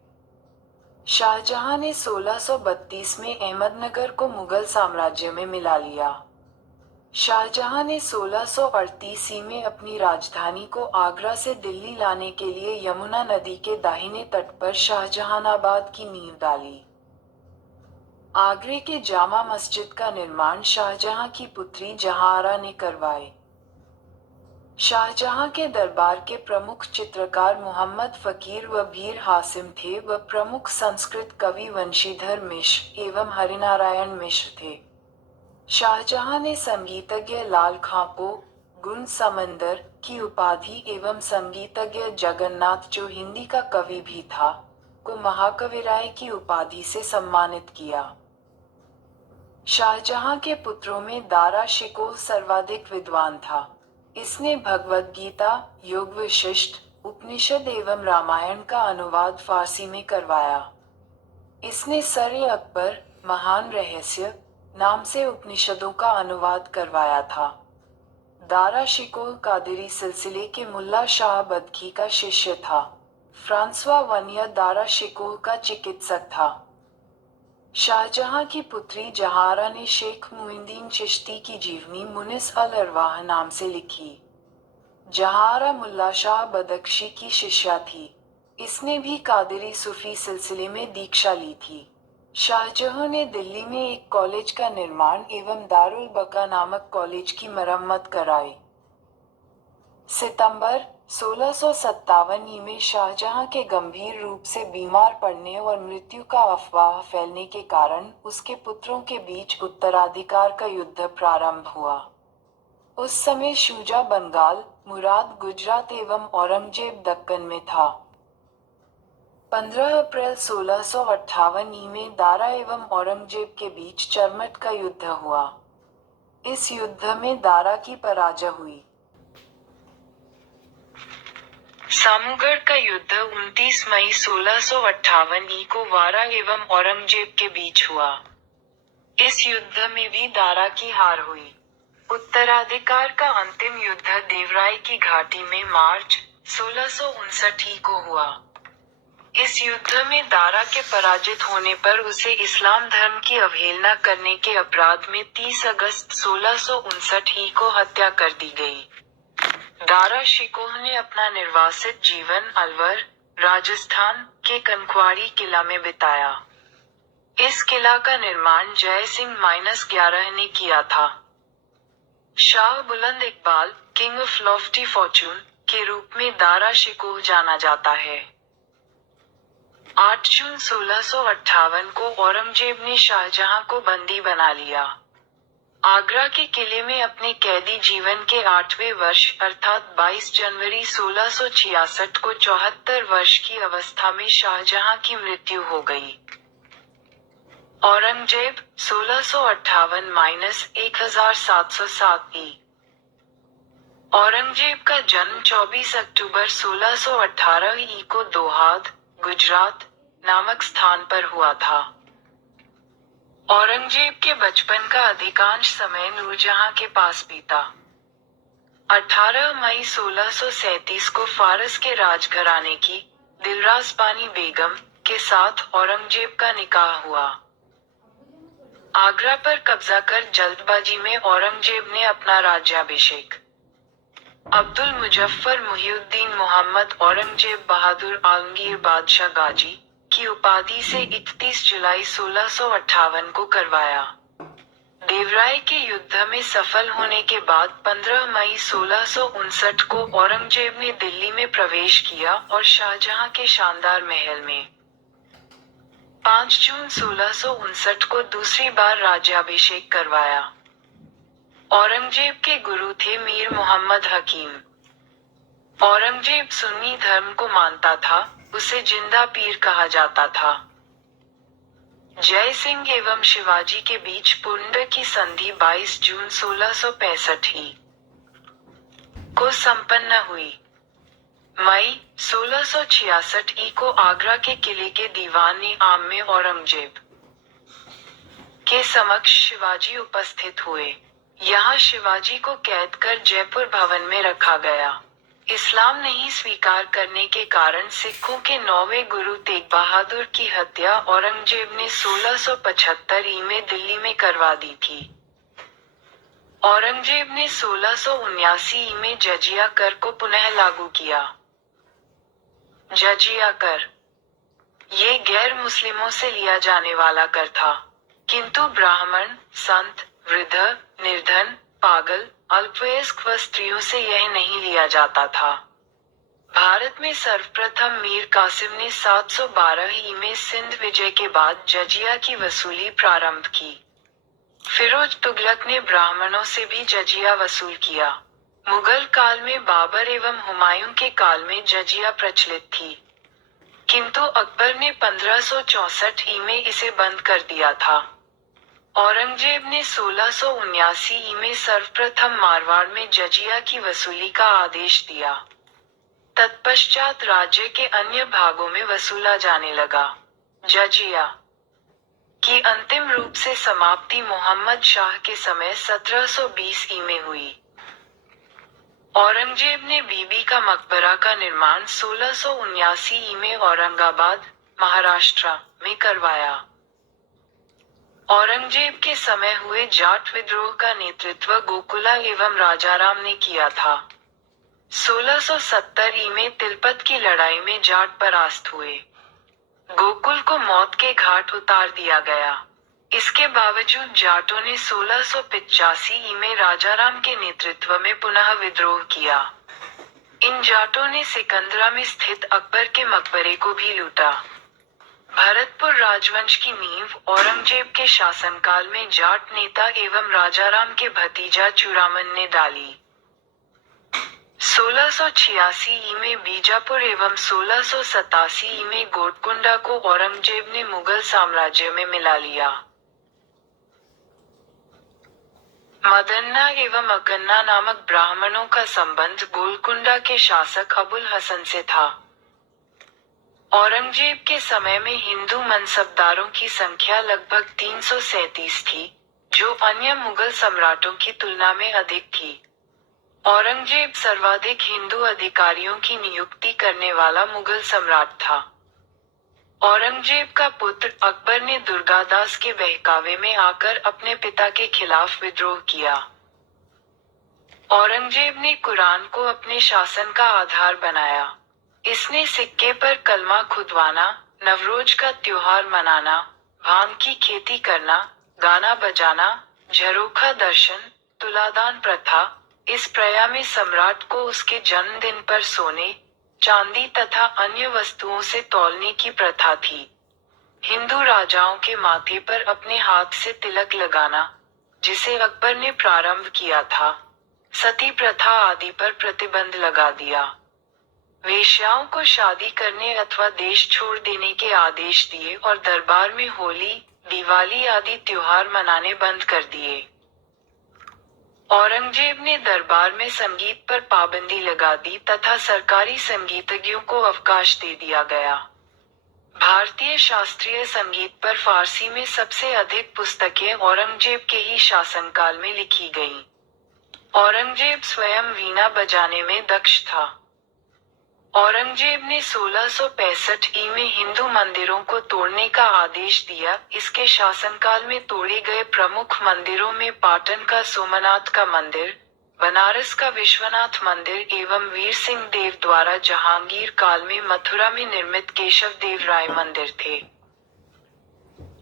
शाहजहां ने 1632 में अहमदनगर को मुगल साम्राज्य में मिला लिया। शाहजहां ने 1638 में अपनी राजधानी को आगरा से दिल्ली लाने के लिए यमुना नदी के दाहिने तट पर शाहजहानाबाद की नींव डाली। आगरे के जामा मस्जिद का निर्माण शाहजहां की पुत्री जहांआरा ने करवाए। शाहजहां के दरबार के प्रमुख चित्रकार मोहम्मद फकीर व भीर हासिम थे व प्रमुख संस्कृत कवि वंशीधर मिश्र एवं हरिनारायण मिश्र थे। शाहजहां ने संगीतज्ञ लाल खां को गुण समंदर की उपाधि एवं संगीतज्ञ जगन्नाथ जो हिंदी का कवि भी था, को महाकविराय की उपाधि से सम्मानित किया। शाहजहां के पुत्रों में दारा शिकोह सर्वाधिक विद्वान था। इसने भगवद गीता, योग विशिष्ट, उपनिषद एवं रामायण का अनुवाद फारसी में करवाया। इसने सर अकबर, महान रहस्य नाम से उपनिषदों का अनुवाद करवाया था। दारा शिकोह कादिरी सिलसिले के मुल्ला शाह बदखी का शिष्य था। फ्रांसवा वनिया दारा शिकोह का चिकित्सक था। शाहजहां की पुत्री जहांआरा ने शेख मुइनुद्दीन चिश्ती की जीवनी मुनिस अल अरवाह नाम से लिखी। जहांआरा मुल्ला शाह बदख्शी की शिष्या थी। इसने भी कादिरी सूफी सिलसिले में दीक्षा ली थी। शाहजहां ने दिल्ली में एक कॉलेज का निर्माण एवं दारुल बका नामक कॉलेज की मरम्मत कराई। सितंबर 1657 में शाहजहां के गंभीर रूप से बीमार पड़ने और मृत्यु का अफवाह फैलने के कारण उसके पुत्रों के बीच उत्तराधिकार का युद्ध प्रारंभ हुआ। उस समय शुजा बंगाल, मुराद गुजरात एवं औरंगजेब दक्कन में था। 15 अप्रैल 1658 में दारा एवं औरंगजेब के बीच चरमट का युद्ध हुआ। इस युद्ध में दारा की पराजय हुई। सामूगढ़ का युद्ध 29 मई 1658 को वारा एवं औरंगजेब के बीच हुआ। इस युद्ध में भी दारा की हार हुई। उत्तराधिकार का अंतिम युद्ध देवराय की घाटी में मार्च 1659 को हुआ। इस युद्ध में दारा के पराजित होने पर उसे इस्लाम धर्म की अवहेलना करने के अपराध में 30 अगस्त 1659 को हत्या कर दी गई। दारा शिकोह ने अपना निर्वासित जीवन अलवर, राजस्थान के कनख्वाड़ी किला में बिताया। इस किला का निर्माण जय सिंह -11 ने किया था। शाह बुलंद Iqbal, king of Lofty Fortune, के रूप में दारा शिकोह जाना जाता है। 8 जून 1658 को औरंगजेब ने शाहजहां को बंदी बना लिया। आगरा के किले में अपने कैदी जीवन के 8वें वर्ष अर्थात 22 जनवरी 1666 को 74 वर्ष की अवस्था में शाहजहां की मृत्यु हो गई। औरंगजेब 1658-1707 ई। औरंगजेब का जन्म 24 अक्टूबर 1618 ई को दोहाद, गुजरात नामक स्थान पर हुआ था। औरंगजेब के बचपन का अधिकांश समय नूरजहां के पास बीता। 18 मई 1637 को फारस के राजघराने की दिलरास बानी बेगम के साथ औरंगजेब का निकाह हुआ। आगरा पर कब्जा कर जल्दबाजी में औरंगजेब ने अपना राज्याभिषेक अब्दुल मुजफ्फर मुहिउद्दीन मोहम्मद औरंगजेब बहादुर आलमगीर बादशाह गाजी की उपाधि से 31 जुलाई 1658 को करवाया। देवराय के युद्ध में सफल होने के बाद 15 मई 1659 को औरंगजेब ने दिल्ली में प्रवेश किया और शाहजहां के शानदार महल में 5 जून 1659 को दूसरी बार राज्याभिषेक करवाया। औरंगजेब के गुरु थे मीर मोहम्मद हकीम। औरंगजेब सुन्नी धर्म को मानता था, उसे जिंदा पीर कहा जाता था। जय सिंह एवं शिवाजी के बीच पुरंदर की संधि 22 जून 1665 ही को संपन्न हुई। मई 1666 ई को आगरा के किले के दीवान आम में औरंगजेब के समक्ष शिवाजी उपस्थित हुए। यहाँ शिवाजी को कैद कर जयपुर भवन में रखा गया। इस्लाम नहीं स्वीकार करने के कारण सिखों के 9वें गुरु तेग बहादुर की हत्या औरंगजेब ने 1675 ई में दिल्ली में करवा दी थी। औरंगजेब ने 1679 ई में जजिया कर को पुनः लागू किया। जजिया कर ये गैर मुस्लिमों से लिया जाने वाला कर था, किंतु ब्राह्मण, संत, वृद्ध, निर्धन, पागल, अल्पवयस्क व स्त्रियों से यह नहीं लिया जाता था। भारत में सर्वप्रथम मीर कासिम ने 712 ई में सिंध विजय के बाद जजिया की वसूली प्रारंभ की। फिरोज तुगलक ने ब्राह्मणों से भी जजिया वसूल किया। मुगल काल में बाबर एवं हुमायूं के काल में जजिया प्रचलित थी, किंतु अकबर ने 1564 ई में इसे बंद कर दिया था। औरंगजेब ने 1679 ई में सर्वप्रथम मारवाड़ में जजिया की वसूली का आदेश दिया। तत्पश्चात राज्य के अन्य भागों में वसूला जाने लगा। जजिया की अंतिम रूप से समाप्ति मोहम्मद शाह के समय 1720 ई में हुई। औरंगजेब ने बीबी का मकबरा का निर्माण 1679 ई में औरंगाबाद, महाराष्ट्र में करवाया। औरंगजेब के समय हुए जाट विद्रोह का नेतृत्व गोकुला एवं राजाराम ने किया था। 1670 ई में तिलपत की लड़ाई में जाट परास्त हुए। गोकुल को मौत के घाट उतार दिया गया। इसके बावजूद जाटों ने 1685 ई में राजाराम के नेतृत्व में पुनः विद्रोह किया। इन जाटों ने सिकंदरा में स्थित अकबर के मकबरे को भी लूटा। भरतपुर राजवंश की नींव औरंगजेब के शासनकाल में जाट नेता एवं राजाराम के भतीजा चूड़ामन ने डाली। 1686 ई में बीजापुर एवं 1687 ई में गोलकुंडा को औरंगजेब ने मुगल साम्राज्य में मिला लिया। मदन्ना एवं अकन्ना नामक ब्राह्मणों का संबंध गोलकुंडा के शासक अबुल हसन से था। औरंगजेब के समय में हिंदू मनसबदारों की संख्या लगभग 337 थी, जो अन्य मुगल सम्राटों की तुलना में अधिक थी। औरंगजेब सर्वाधिक हिंदू अधिकारियों की नियुक्ति करने वाला मुगल सम्राट था। औरंगजेब का पुत्र अकबर ने दुर्गादास के बहकावे में आकर अपने पिता के खिलाफ विद्रोह किया। औरंगजेब ने कुरान को अपने शासन का आधार बनाया। इसने सिक्के पर कलमा खुदवाना, नवरोज का त्योहार मनाना, भांग की खेती करना, गाना बजाना, झरोखा दर्शन, तुलादान प्रथा, इस प्रया में सम्राट को उसके जन्मदिन पर सोने, चांदी तथा अन्य वस्तुओं से तौलने की प्रथा थी। हिंदू राजाओं के माथे पर अपने हाथ से तिलक लगाना, जिसे अकबर ने प्रारंभ किया था, सती प्रथा आदि पर प्रतिबंध लगा दिया। वेश्याओं को शादी करने अथवा देश छोड़ देने के आदेश दिए और दरबार में होली, दिवाली आदि त्योहार मनाने बंद कर दिए। औरंगजेब ने दरबार में संगीत पर पाबंदी लगा दी तथा सरकारी संगीतज्ञों को अवकाश दे दिया गया। भारतीय शास्त्रीय संगीत पर फारसी में सबसे अधिक पुस्तकें औरंगजेब के ही शासनकाल में लिखी गईं। औरंगजेब स्वयं वीणा बजाने में दक्ष था। औरंगजेब ने 1665 ई में हिंदू मंदिरों को तोड़ने का आदेश दिया। इसके शासनकाल में तोड़े गए प्रमुख मंदिरों में पाटन का सोमनाथ का मंदिर, बनारस का विश्वनाथ मंदिर एवं वीर सिंह देव द्वारा जहांगीर काल में मथुरा में निर्मित केशव देव राय मंदिर थे।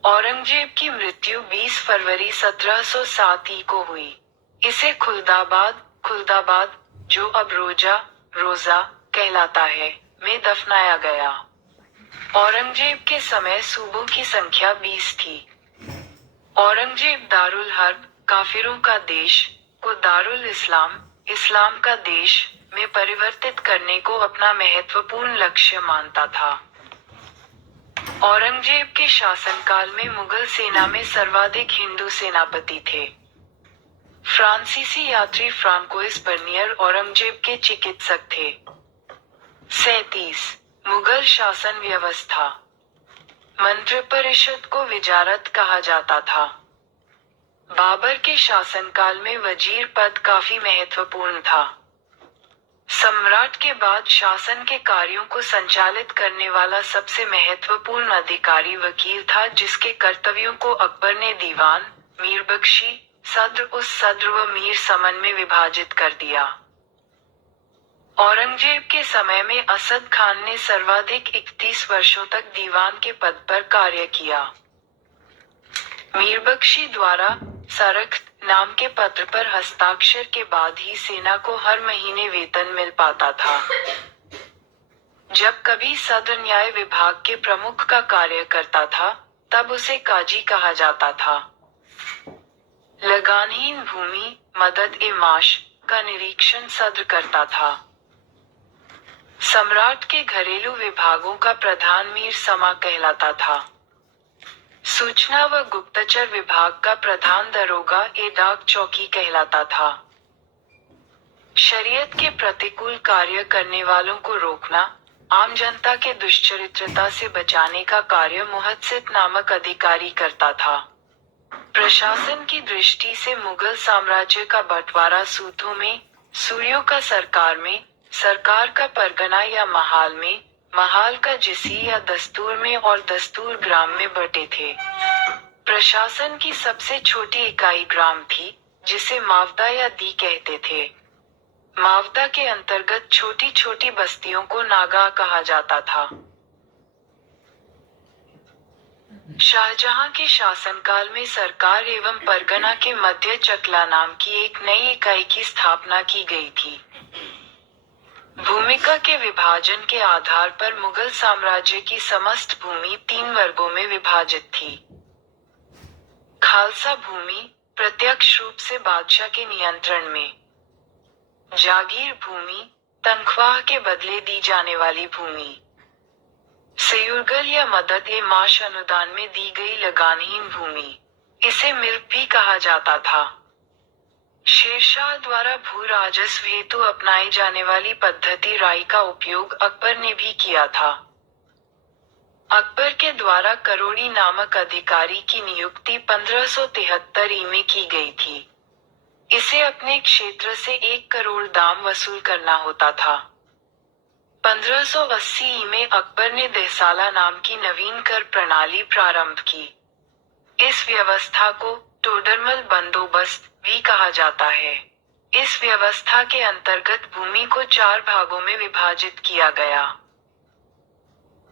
औरंगजेब की मृत्यु 20 फरवरी 1707 ई को हुई। इसे खुलदाबाद, जो अब रोजा कहलाता है, में दफनाया गया। औरंगजेब के समय सूबों की संख्या 20 थी। औरंगजेब दारुल हर्ब, काफिरों का देश, को दारुल इस्लाम, इस्लाम का देश, में परिवर्तित करने को अपना महत्वपूर्ण लक्ष्य मानता था। औरंगजेब के शासनकाल में मुगल सेना में सर्वाधिक हिंदू सेनापति थे। फ्रांसीसी यात्री फ्रांकोइस बर्नियर औरंगजेब के चिकित्सक थे। 37 मुगल शासन व्यवस्था। मंत्रिपरिषद को विजारत कहा जाता था। बाबर के शासनकाल में वजीर पद काफी महत्वपूर्ण था। सम्राट के बाद शासन के कार्यों को संचालित करने वाला सबसे महत्वपूर्ण अधिकारी वकील था, जिसके कर्तव्यों को अकबर ने दीवान, मीरबख्शी, सद्र उस सद्र व मीर समन में विभाजित कर दिया। औरंगजेब के समय में असद खान ने सर्वाधिक 31 वर्षों तक दीवान के पद पर कार्य किया। मीरबख्शी द्वारा सरख्त नाम के पत्र पर हस्ताक्षर के बाद ही सेना को हर महीने वेतन मिल पाता था। जब कभी सद्र न्याय विभाग के प्रमुख का कार्य करता था, तब उसे काजी कहा जाता था। लगानहीन भूमि, मदद ए माश का निरीक्षण सद्र करता था। सम्राट के घरेलू विभागों का प्रधान मीर समा कहलाता था। सूचना व गुप्तचर विभाग का प्रधान दरोगा ए डाक चौकी कहलाता था। शरीयत के प्रतिकूल कार्य करने वालों को रोकना, आम जनता के दुष्चरित्रता से बचाने का कार्य मुहत्सिब नामक अधिकारी करता था। प्रशासन की दृष्टि से मुगल साम्राज्य का बंटवारा सूतों में, सूर्यों का सरकार में, सरकार का परगना या महाल में, महाल का जिसी या दस्तूर में और दस्तूर ग्राम में बटे थे। प्रशासन की सबसे छोटी इकाई ग्राम थी, जिसे मावदा या दी कहते थे। मावदा के अंतर्गत छोटी छोटी बस्तियों को नागा कहा जाता था। शाहजहां के शासनकाल में सरकार एवं परगना के मध्य चकला नाम की एक नई इकाई की स्थापना की गई थी। भूमिका के विभाजन के आधार पर मुगल साम्राज्य की समस्त भूमि 3 वर्गों में विभाजित थी। खालसा भूमि, प्रत्यक्ष रूप से बादशाह के नियंत्रण में। जागीर भूमि, तनख्वाह के बदले दी जाने वाली भूमि। सयुरगल या मदद ए माश अनुदान में दी गई लगानहीन भूमि, इसे मिल्क भी कहा जाता था। शेरशाह द्वारा भू राजस्व हेतु अपनाई जाने वाली पद्धति राई का उपयोग अकबर ने भी किया था। अकबर के द्वारा करोड़ी नामक अधिकारी की नियुक्ति 1573 में की गई थी। इसे अपने क्षेत्र से 1 करोड़ दाम वसूल करना होता था। 1580 में अकबर ने देहसाला नाम की नवीन कर प्रणाली प्रारंभ की। इस व्यवस्था को टोडरमल बंदोबस्त भी कहा जाता है। इस व्यवस्था के अंतर्गत भूमि को 4 भागों में विभाजित किया गया।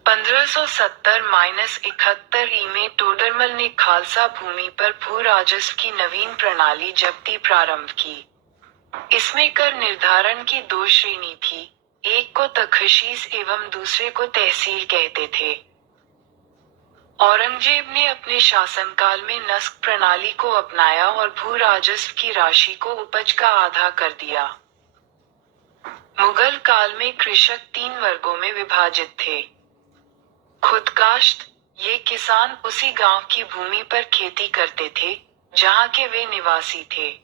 1570-71 में टोडरमल ने खालसा भूमि पर भू राजस्व की नवीन प्रणाली जब्ती प्रारंभ की। इसमें कर निर्धारण की 2 श्रेणी थी, एक को तखशीस एवं दूसरे को तहसील कहते थे। औरंगजेब ने अपने शासनकाल में नस्क प्रणाली को अपनाया और भू राजस्व की राशि को उपज का आधा कर दिया। मुगल काल में कृषक 3 वर्गों में विभाजित थे। खुदकाश्त, ये किसान उसी गांव की भूमि पर खेती करते थे, जहां के वे निवासी थे।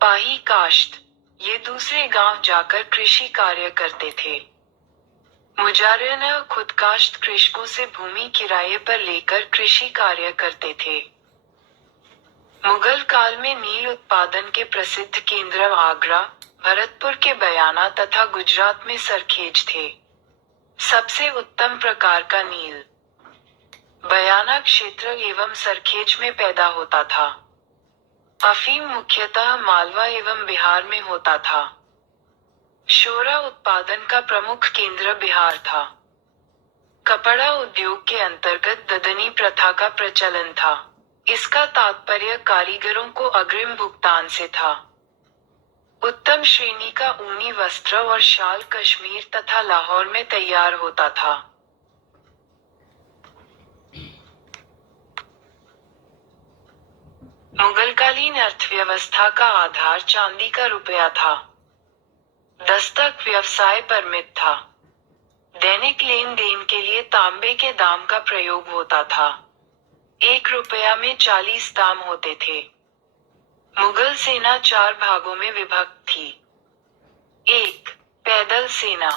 पाही काश्त, ये दूसरे गांव जाकर कृषि कार्य करते थे। मुजारना खुदकाश्त कृषकों से भूमि किराए पर लेकर कृषि कार्य करते थे। मुगल काल में नील उत्पादन के प्रसिद्ध केंद्र आगरा, भरतपुर के बयाना तथा गुजरात में सरखेज थे। सबसे उत्तम प्रकार का नील बयाना क्षेत्र एवं सरखेज में पैदा होता था। अफीम मुख्यतः मालवा एवं बिहार में होता था। शोरा उत्पादन का प्रमुख केंद्र बिहार था। कपड़ा उद्योग के अंतर्गत ददनी प्रथा का प्रचलन था। इसका तात्पर्य कारीगरों को अग्रिम भुगतान से था। उत्तम श्रेणी का ऊनी वस्त्र और शाल कश्मीर तथा लाहौर में तैयार होता था। मुगलकालीन अर्थव्यवस्था का आधार चांदी का रुपया था। दस्तक व्यवसाय परमित था। दैनिक दैनिक लेन देन के लिए तांबे के दाम का प्रयोग होता था। 1 रुपया में 40 दाम होते थे। मुगल सेना 4 भागों में विभक्त थी। 1. पैदल सेना।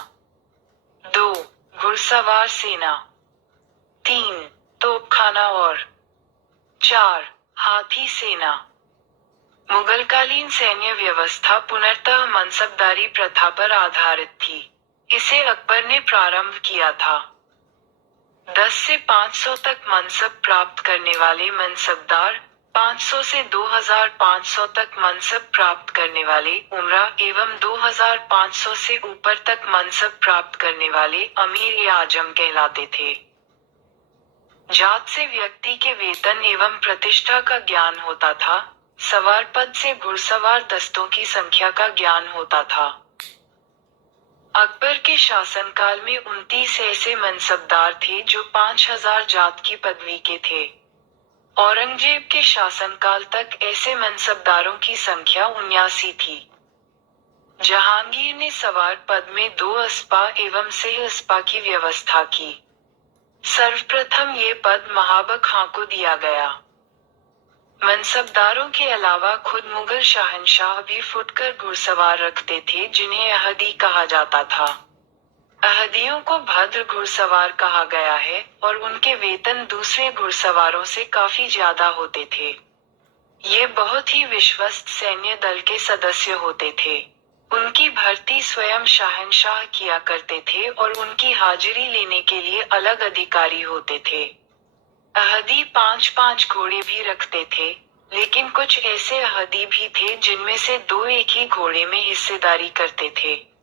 2. घुड़सवार सेना। 3. तोपखाना और 4. हाथी सेना। मुगलकालीन सैन्य व्यवस्था पुनर्तः मनसबदारी प्रथा पर आधारित थी। इसे अकबर ने प्रारंभ किया था। 10 से 500 तक मनसब प्राप्त करने वाले मनसबदार, 500 से 2500 तक मनसब प्राप्त करने वाले उमरा एवं 2500 से ऊपर तक मनसब प्राप्त करने वाले अमीर या आजम कहलाते थे। जात से व्यक्ति के वेतन एवं प्रतिष्ठा का ज्ञान होता था। सवार पद से घुड़सवार दस्तों की संख्या का ज्ञान होता था। अकबर के शासनकाल में 29 ऐसे मनसबदार थे जो 5000 जात की पदवी के थे। औरंगजेब के शासनकाल तक ऐसे मनसबदारों की संख्या 79 थी। जहांगीर ने सवार पद में 2 अस्पा एवं सेह अस्पा की व्यवस्था की। सर्वप्रथम ये पद महाबक खां को दिया गया। मनसबदारों के अलावा खुद मुगल शाहनशाह भी फुटकर घुड़सवार रखते थे जिन्हें अहदी कहा जाता था। अहदियों को भद्र घुड़सवार कहा गया है और उनके वेतन दूसरे घुड़सवारों से काफी ज्यादा होते थे। ये बहुत ही विश्वस्त सैन्य दल के सदस्य होते थे। उनकी भर्ती स्वयं शाहनशाह किया करते थे और उनकी हाजिरी लेने के लिए अलग अधिकारी होते थे। अहदी 5-5 घोड़े भी रखते थे, लेकिन कुछ ऐसे अहदी भी थे जिनमें से 2 एक ही घोड़े में हिस्सेदारी करते थे।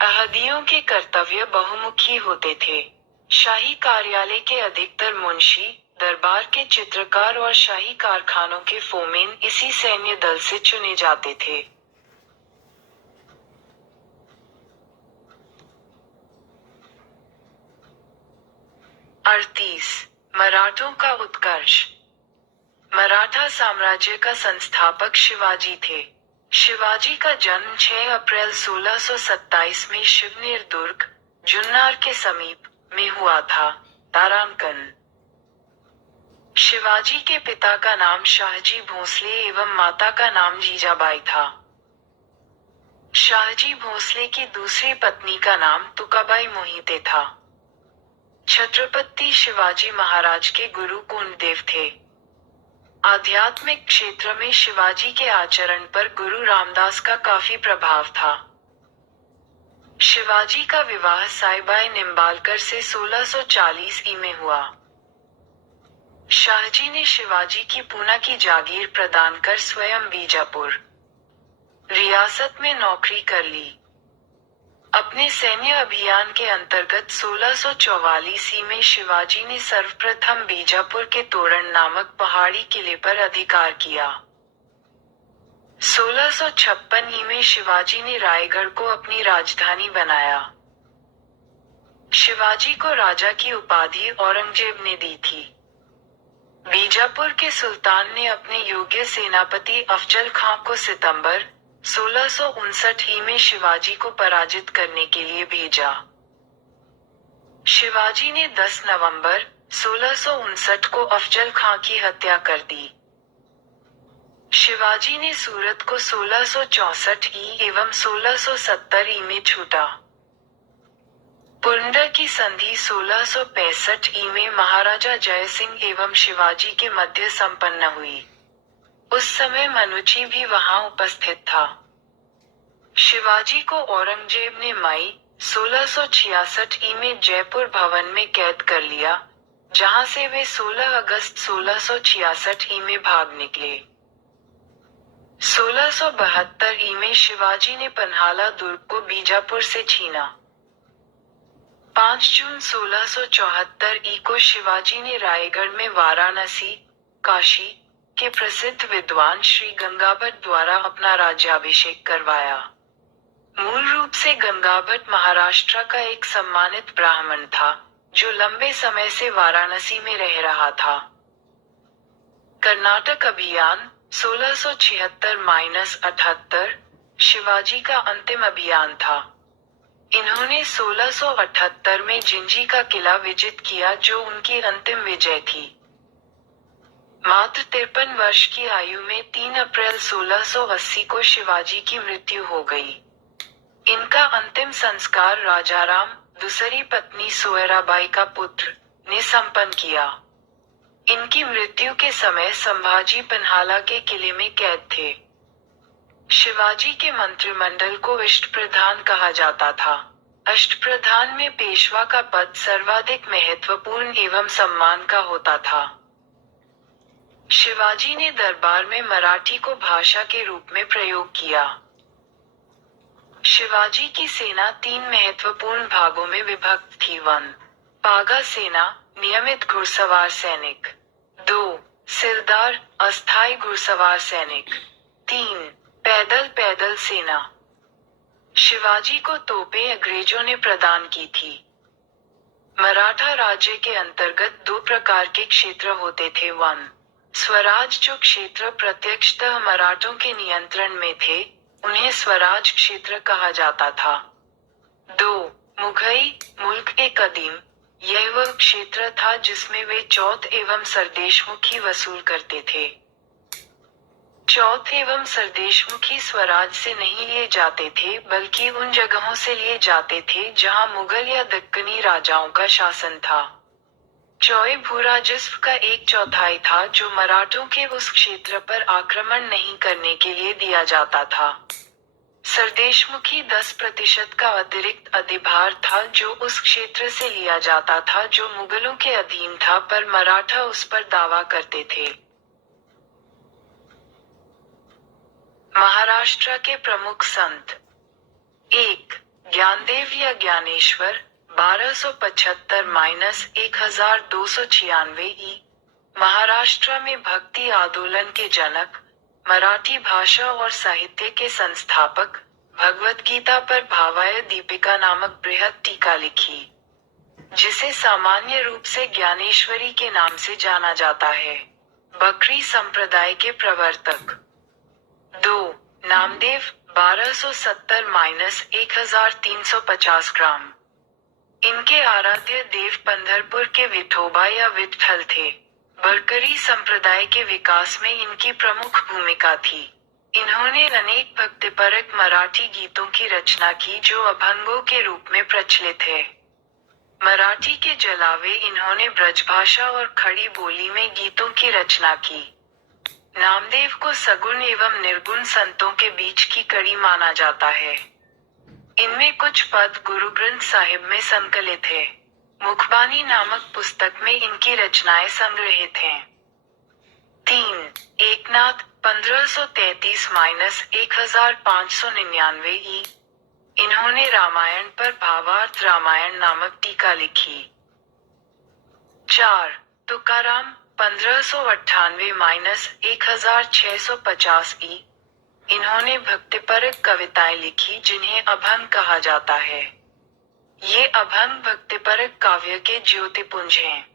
अहदियों के कर्तव्य बहुमुखी होते थे। शाही कार्यालय के अधिकतर मुंशी, दरबार के चित्रकार और शाही कारखानों के फोमेन इसी सैन्य दल से चुने जाते थे। मराठों का उत्कर्ष। मराठा साम्राज्य का संस्थापक शिवाजी थे। शिवाजी का जन्म 6 अप्रैल 1627 में शिवनेर दुर्ग, जुन्नर के समीप में हुआ था। तारांकन। शिवाजी के पिता का नाम शाहजी भोसले एवं माता का नाम जीजाबाई था। शाहजी भोसले की दूसरी पत्नी का नाम तुकाबाई मोहिते था। छत्रपति शिवाजी महाराज के गुरु कुंडदेव थे। आध्यात्मिक क्षेत्र में शिवाजी के आचरण पर गुरु रामदास का काफी प्रभाव था। शिवाजी का विवाह साईबाई निम्बालकर से 1640 में हुआ। शाहजी ने शिवाजी की पूना की जागीर प्रदान कर स्वयं बीजापुर रियासत में नौकरी कर ली। अपने सैन्य अभियान के अंतर्गत 1644 में शिवाजी ने सर्वप्रथम बीजापुर के तोरण नामक पहाड़ी किले पर अधिकार किया। 1656 में शिवाजी ने रायगढ़ को अपनी राजधानी बनाया। शिवाजी को राजा की उपाधि औरंगजेब ने दी थी। बीजापुर के सुल्तान ने अपने योग्य सेनापति अफजल खां को सितंबर 1659 में शिवाजी को पराजित करने के लिए भेजा। शिवाजी ने 10 नवंबर 1659 को अफजल खां की हत्या कर दी। शिवाजी ने सूरत को 1664 एवं 1670 में छूटा। पुरंदर की संधि 1665 में महाराजा जय सिंह एवं शिवाजी के मध्य संपन्न हुई। उस समय मनुची भी वहां उपस्थित था। शिवाजी को औरंगजेब ने मई 1666 में जयपुर भवन में कैद कर लिया, जहां से वे 16 अगस्त 1666 में भाग निकले। 1672 में शिवाजी ने पन्हाला दुर्ग को बीजापुर से छीना। 5 जून 1674 को शिवाजी ने रायगढ़ में वाराणसी, काशी के प्रसिद्ध विद्वान श्री गंगाभट्ट द्वारा अपना राज्याभिषेक करवाया। मूल रूप से गंगाभट्ट महाराष्ट्र का एक सम्मानित ब्राह्मण था, जो लंबे समय से वाराणसी में रह रहा था। कर्नाटक अभियान 1676-78 शिवाजी का अंतिम अभियान था। इन्होंने 1678 में जिंजी का किला विजित किया जो उनकी अंतिम विजय थी। मात्र 53 वर्ष की आयु में 3 अप्रैल 1680 को शिवाजी की मृत्यु हो गई। इनका अंतिम संस्कार राजाराम, दूसरी पत्नी सोयराबाई का पुत्र, ने संपन्न किया। इनकी मृत्यु के समय संभाजी पन्हाला के किले में कैद थे। शिवाजी के मंत्रिमंडल को अष्टप्रधान कहा जाता था। अष्टप्रधान में पेशवा का पद सर्वाधिक महत्वपूर्ण एवं सम्मान का होता था। शिवाजी ने दरबार में मराठी को भाषा के रूप में प्रयोग किया। शिवाजी की सेना 3 महत्वपूर्ण भागों में विभक्त थी। 1. पागा सेना, नियमित घुड़सवार सैनिक। 2. सिरदार, अस्थायी घुड़सवार सैनिक। 3. पैदल सेना। शिवाजी को तोपें अंग्रेजों ने प्रदान की थी। मराठा राज्य के अंतर्गत 2 प्रकार के क्षेत्र होते थे। 1. स्वराज, जो क्षेत्र प्रत्यक्षतः मराठों के नियंत्रण में थे, उन्हें स्वराज क्षेत्र कहा जाता था। 2. मुघई, मुल्क ए कदीम, यह वह क्षेत्र था जिसमें वे चौथ एवं सरदेशमुखी वसूल करते थे। चौथ एवं सरदेशमुखी स्वराज से नहीं लिए जाते थे बल्कि उन जगहों से लिए जाते थे जहां मुगल या दक्कनी राजाओं का शासन था। चौय भूराजस्व का 1/4 था जो मराठों के उस क्षेत्र पर आक्रमण नहीं करने के लिए दिया जाता था। सरदेशमुखी 10% का अतिरिक्त अधिभार था जो उस क्षेत्र से लिया जाता था जो मुगलों के अधीन था पर मराठा उस पर दावा करते थे। महाराष्ट्र के प्रमुख संत। 1. ज्ञानदेव या ज्ञानेश्वर, 1275-1296 ई. महाराष्ट्र में भक्ति आंदोलन के जनक, मराठी भाषा और साहित्य के संस्थापक, भगवत गीता पर भावाय दीपिका नामक बृहद टीका लिखी, जिसे सामान्य रूप से ज्ञानेश्वरी के नाम से जाना जाता है। बकरी संप्रदाय के प्रवर्तक। 2. नामदेव, 1270-1350 ग्राम। इनके आराध्य देव पंढरपुर के विठोबा या विठ्ठल थे। बरकरी संप्रदाय के विकास में इनकी प्रमुख भूमिका थी। इन्होंने अनेक भक्तिपरक मराठी गीतों की रचना की जो अभंगों के रूप में प्रचलित है। मराठी के जलावे इन्होंने ब्रजभाषा और खड़ी बोली में गीतों की रचना की। नामदेव को सगुण एवं निर्गुण संतों के बीच की कड़ी माना जाता है। इनमें कुछ पद गुरु ग्रंथ साहिब में संकलित है। मुखबानी नामक पुस्तक में इनकी रचनाएं संग्रहित हैं। 3. एकनाथ, 1533-1599 ई. इन्होंने रामायण पर भावार्थ रामायण नामक टीका लिखी। 4. तुकाराम, 1598-1650 ई. इन्होंने भक्तिपरक कविताएं लिखी जिन्हें अभंग कहा जाता है। ये अभंग भक्तिपरक काव्य के ज्योतिपुंज हैं।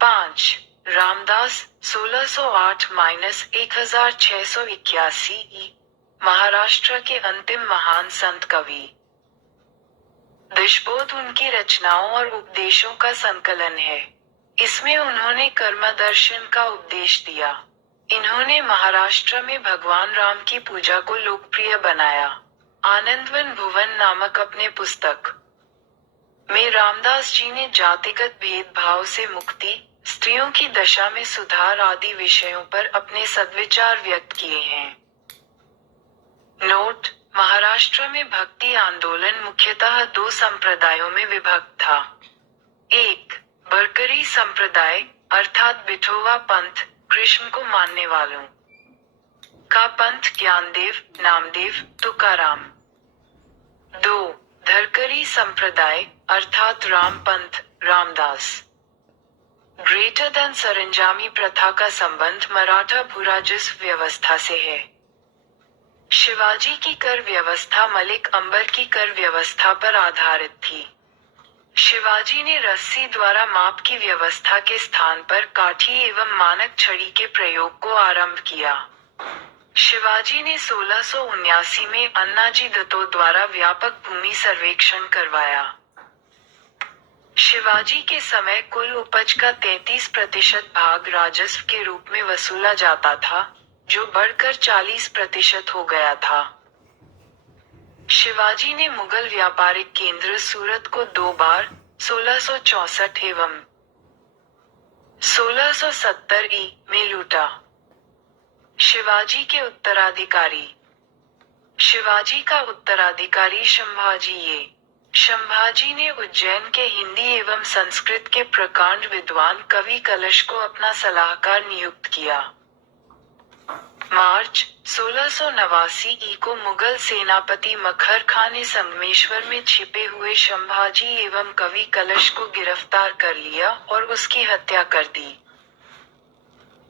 5. रामदास, 1608-1681 ई. महाराष्ट्र के अंतिम महान संत कवि। दशबोध उनकी रचनाओं और उपदेशों का संकलन है। इसमें उन्होंने कर्म दर्शन का उपदेश दिया। इन्होंने महाराष्ट्र में भगवान राम की पूजा को लोकप्रिय बनाया। आनंदवन भुवन नामक अपने पुस्तक में रामदास जी ने जातिगत भेदभाव से मुक्ति, स्त्रियों की दशा में सुधार आदि विषयों पर अपने सद्विचार व्यक्त किए हैं। नोट: महाराष्ट्र में भक्ति आंदोलन मुख्यतः 2 संप्रदायों में विभक्त था। 1. बरकरी संप्रदाय, अर्थात बिठोवा पंथ, कृष्ण को मानने वालों का पंथ ज्ञानदेव, नामदेव, तुकाराम। 2. धरकरी संप्रदाय, अर्थात राम पंथ, रामदास। ग्रेटर देन सरंजामी प्रथा का संबंध मराठा भूराजस्व व्यवस्था से है। शिवाजी की कर व्यवस्था मलिक अंबर की कर व्यवस्था पर आधारित थी। शिवाजी ने रस्सी द्वारा माप की व्यवस्था के स्थान पर काठी एवं मानक छड़ी के प्रयोग को आरंभ किया। शिवाजी ने 1679 में अन्नाजी दत्तो द्वारा व्यापक भूमि सर्वेक्षण करवाया। शिवाजी के समय कुल उपज का 33% भाग राजस्व के रूप में वसूला जाता था, जो बढ़कर 40% हो गया था। शिवाजी ने मुगल व्यापारिक केंद्र सूरत को 2 बार, 1664 एवं 1670 में लूटा। शिवाजी के उत्तराधिकारी। शिवाजी का उत्तराधिकारी संभाजी ने उज्जैन के हिंदी एवं संस्कृत के प्रकांड विद्वान कवि कलश को अपना सलाहकार नियुक्त किया। मार्च 1689 को मुगल सेनापति मखर खां ने संगमेश्वर में छिपे हुए संभाजी एवं कवि कलश को गिरफ्तार कर लिया और उसकी हत्या कर दी।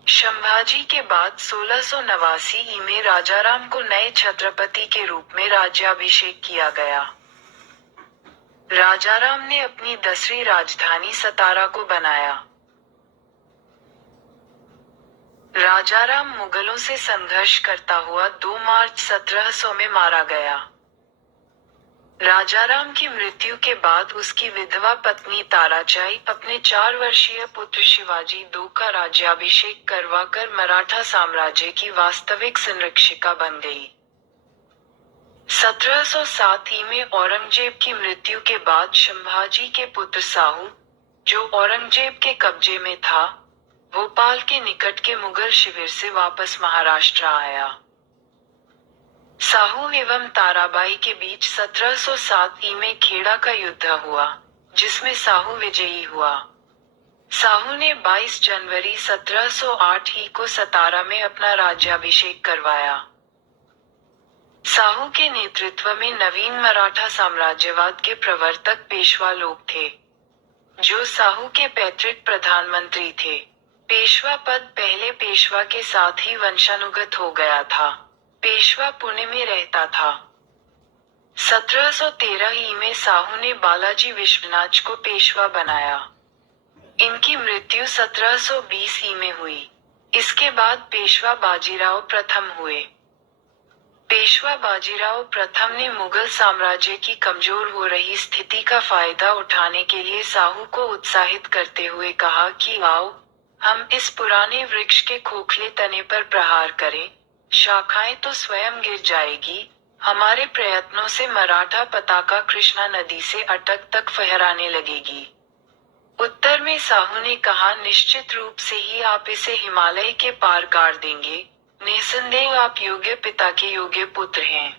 संभाजी के बाद 1689 में राजाराम को नए छत्रपति के रूप में राज्याभिषेक किया गया। राजाराम ने अपनी 10वीं राजधानी सतारा को बनाया। राजाराम मुगलों से संघर्ष करता हुआ 2 मार्च 1700 में मारा गया। राजाराम की मृत्यु के बाद उसकी विधवा पत्नी ताराचाई अपने 4 वर्षीय पुत्र शिवाजी II का राज्याभिषेक करवाकर मराठा साम्राज्य की वास्तविक संरक्षिका बन गई। 1707 में औरंगजेब की मृत्यु के बाद संभाजी के पुत्र साहू, जो औरंगजेब के कब्जे में था, भोपाल के निकट के मुगल शिविर से वापस महाराष्ट्र आया। साहू एवं ताराबाई के बीच 1707 में खेड़ा का युद्ध हुआ, जिसमें साहू विजयी हुआ। साहू ने 22 जनवरी 1708 को सतारा में अपना राज्याभिषेक करवाया। साहू के नेतृत्व में नवीन मराठा साम्राज्यवाद के प्रवर्तक पेशवा लोग थे, जो साहू के पैतृक प्रधानमंत्री थे। पेशवा पद पहले पेशवा के साथ ही वंशानुगत हो गया था। पेशवा पुणे में रहता था। 1713 में साहू ने बालाजी विश्वनाथ को पेशवा बनाया। इनकी मृत्यु 1720 में हुई। इसके बाद पेशवा बाजीराव प्रथम हुए। पेशवा बाजीराव प्रथम ने मुगल साम्राज्य की कमजोर हो रही स्थिति का फायदा उठाने के लिए साहू को उत्साहित करते हुए कहा कि आओ, हम इस पुराने वृक्ष के खोखले तने पर प्रहार करें, शाखाएं तो स्वयं गिर जाएगी, हमारे प्रयत्नों से मराठा पताका कृष्णा नदी से अटक तक फहराने लगेगी। उत्तर में साहू ने कहा, निश्चित रूप से ही आप इसे हिमालय के पार गाड़ देंगे, निसंदेह आप योग्य पिता के योग्य पुत्र हैं।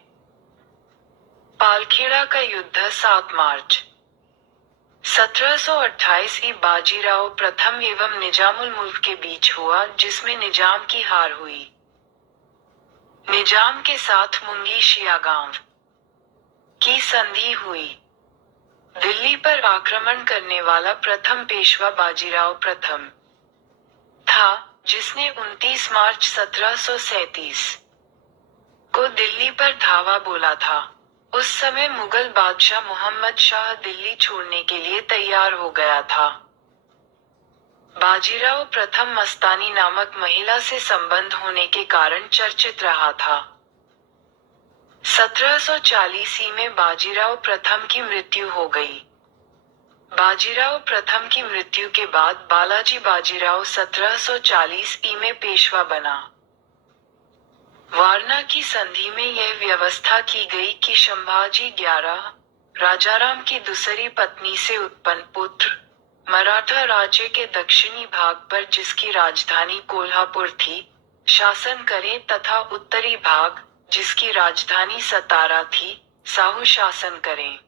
पालखेड़ा का युद्ध 7 मार्च 1728 बाजीराव प्रथम एवं निजामुल मुल्क के बीच हुआ, जिसमें निजाम की हार हुई। निजाम के साथ मुंगी शियागांव की संधि हुई। दिल्ली पर आक्रमण करने वाला प्रथम पेशवा बाजीराव प्रथम था, जिसने 29 मार्च 1737 को दिल्ली पर धावा बोला था। उस समय मुगल बादशाह मोहम्मद शाह दिल्ली छोड़ने के लिए तैयार हो गया था। बाजीराव प्रथम मस्तानी नामक महिला से संबंध होने के कारण चर्चित रहा था। 1740 में बाजीराव प्रथम की मृत्यु हो गई। बाजीराव प्रथम की मृत्यु के बाद बालाजी बाजीराव 1740 में पेशवा बना। वारना की संधि में यह व्यवस्था की गई कि संभाजी 11 राजाराम की दूसरी पत्नी से उत्पन्न पुत्र मराठा राज्य के दक्षिणी भाग पर, जिसकी राजधानी कोल्हापुर थी, शासन करे तथा उत्तरी भाग, जिसकी राजधानी सतारा थी, साहू शासन करें।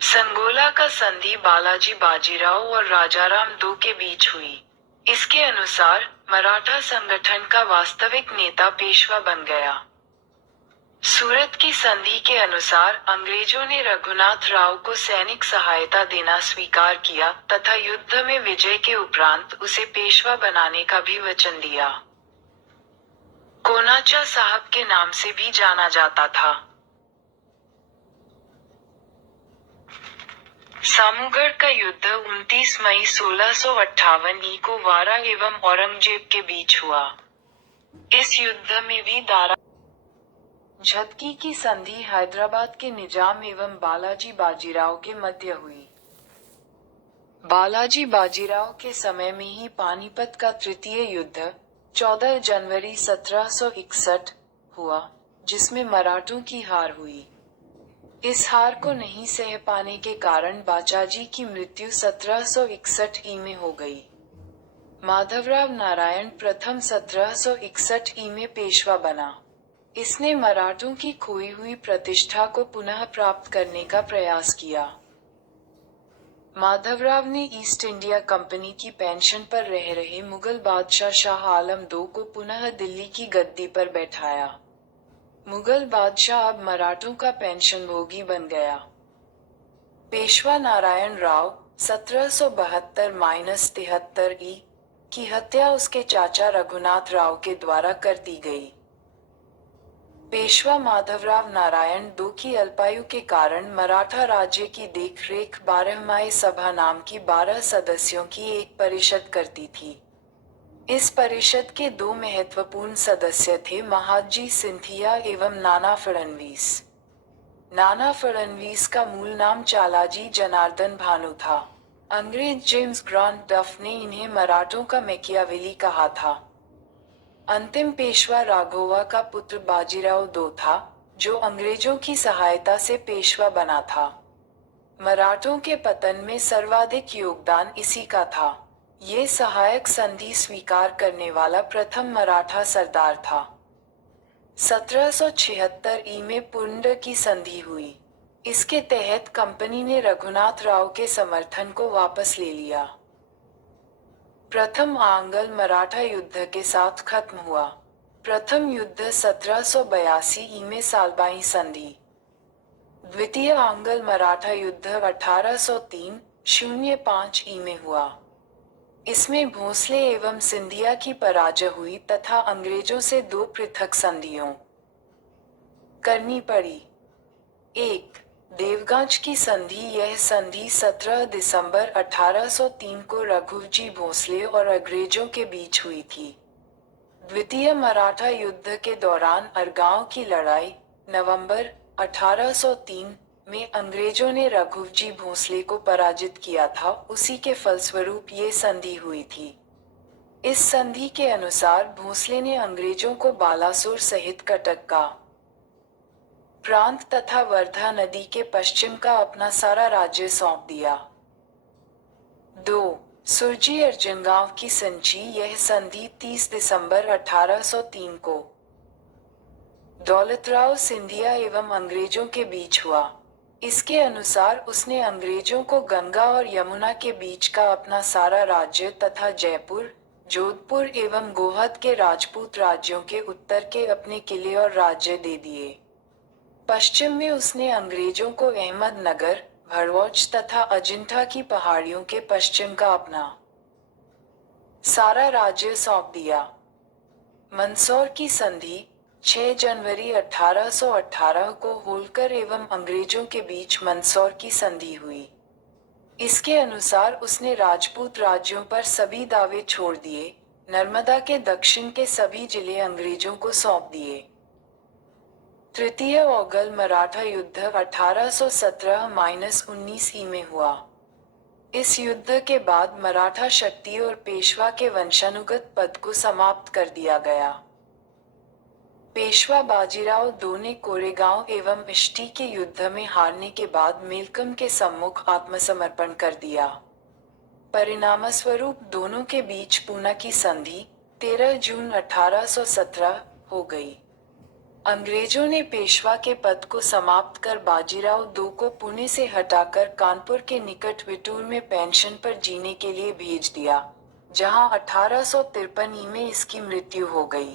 संगोला का संधि बालाजी बाजीराव और राजाराम II के बीच हुई। इसके अनुसार मराठा संगठन का वास्तविक नेता पेशवा बन गया। सूरत की संधि के अनुसार अंग्रेजों ने रघुनाथ राव को सैनिक सहायता देना स्वीकार किया तथा युद्ध में विजय के उपरांत उसे पेशवा बनाने का भी वचन दिया। कोनाचा साहब के नाम से भी जाना जाता था। सामूगढ़ का युद्ध 29 मई 1658 को वारा एवं औरंगजेब के बीच हुआ। इस युद्ध में भी दारा झदकी की संधि हैदराबाद के निजाम एवं बालाजी बाजीराव के मध्य हुई। बालाजी बाजीराव के समय में ही पानीपत का तृतीय युद्ध 14 जनवरी 1761 हुआ, जिसमें मराठों की हार हुई। इस हार को नहीं सह पाने के कारण बाचाजी की मृत्यु 1761 ई में हो गई। माधवराव नारायण प्रथम 1761 ई में पेशवा बना। इसने मराठों की खोई हुई प्रतिष्ठा को पुनः प्राप्त करने का प्रयास किया। माधवराव ने ईस्ट इंडिया कंपनी की पेंशन पर रह रहे मुगल बादशाह शाह आलम II को पुनः दिल्ली की गद्दी पर बैठाया। मुगल बादशाह अब मराठों का पेंशनभोगी बन गया। पेशवा नारायण राव 1772-73 ई की हत्या उसके चाचा रघुनाथ राव के द्वारा कर दी गई। पेशवा माधवराव नारायण II की अल्पायु के कारण मराठा राज्य की देखरेख 12माही सभा नाम की 12 सदस्यों की एक परिषद करती थी। इस परिषद के 2 महत्वपूर्ण सदस्य थे महादजी सिंधिया एवं नाना फडणवीस। नाना फडणवीस का मूल नाम चालाजी जनार्दन भानु था। अंग्रेज जेम्स ग्रांट डफ ने इन्हें मराठों का मैकियावेली कहा था। अंतिम पेशवा राघोवा का पुत्र बाजीराव II था, जो अंग्रेजों की सहायता से पेशवा बना था। मराठों के पतन में सर्वाधिक योगदान इसी का था। ये सहायक संधि स्वीकार करने वाला प्रथम मराठा सरदार था। 1776 ई में पुरंदर की संधि हुई। इसके तहत कंपनी ने रघुनाथ राव के समर्थन को वापस ले लिया। प्रथम आंग्ल मराठा युद्ध के साथ खत्म हुआ। प्रथम युद्ध 1782 ई में सालबाई संधि। द्वितीय आंग्ल मराठा युद्ध 1803-05 ई में हुआ। इसमें भोसले एवं सिंधिया की पराजय हुई तथा अंग्रेजों से 2 पृथक संधियों करनी पड़ी। 1. देवगांच की संधि। यह संधि 17 दिसंबर 1803 को रघुजी भोसले और अंग्रेजों के बीच हुई थी। द्वितीय मराठा युद्ध के दौरान अरगांव की लड़ाई नवंबर 1803 में अंग्रेजों ने रघुजी भोसले को पराजित किया था। उसी के फलस्वरूप ये संधि हुई थी। इस संधि के अनुसार भोसले ने अंग्रेजों को बालासोर सहित कटक का प्रांत तथा वर्धा नदी के पश्चिम का अपना सारा राज्य सौंप दिया। 2. सुरजी अर्जनगांव की संधि। यह संधि 30 दिसंबर 1803 को दौलतराव सिंधिया एवं अंग्रेजों के बीच हुआ। इसके अनुसार उसने अंग्रेजों को गंगा और यमुना के बीच का अपना सारा राज्य तथा जयपुर, जोधपुर एवं गोहद के राजपूत राज्यों के उत्तर के अपने किले और राज्य दे दिए। पश्चिम में उसने अंग्रेजों को अहमदनगर, भड़वौच तथा अजिंठा की पहाड़ियों के पश्चिम का अपना सारा राज्य सौंप दिया। मंदसौर की संधि 6 जनवरी 1818 को होलकर एवं अंग्रेजों के बीच मंदसौर की संधि हुई। इसके अनुसार उसने राजपूत राज्यों पर सभी दावे छोड़ दिए, नर्मदा के दक्षिण के सभी जिले अंग्रेजों को सौंप दिए। तृतीय औगल मराठा युद्ध 1817-19 ई में हुआ। इस युद्ध के बाद मराठा शक्ति और पेशवा के वंशानुगत पद को समाप्त कर दिया गया। पेशवा बाजीराव II ने कोरेगांव एवं इष्टी के युद्ध में हारने के बाद मेलकम के सम्मुख आत्मसमर्पण कर दिया। परिणामस्वरूप दोनों के बीच पूना की संधि 13 जून 1817 हो गई। अंग्रेजों ने पेशवा के पद को समाप्त कर बाजीराव II को पुणे से हटाकर कानपुर के निकट विटूर में पेंशन पर जीने के लिए भेज दिया, जहां 1853 ई में इसकी मृत्यु हो गई।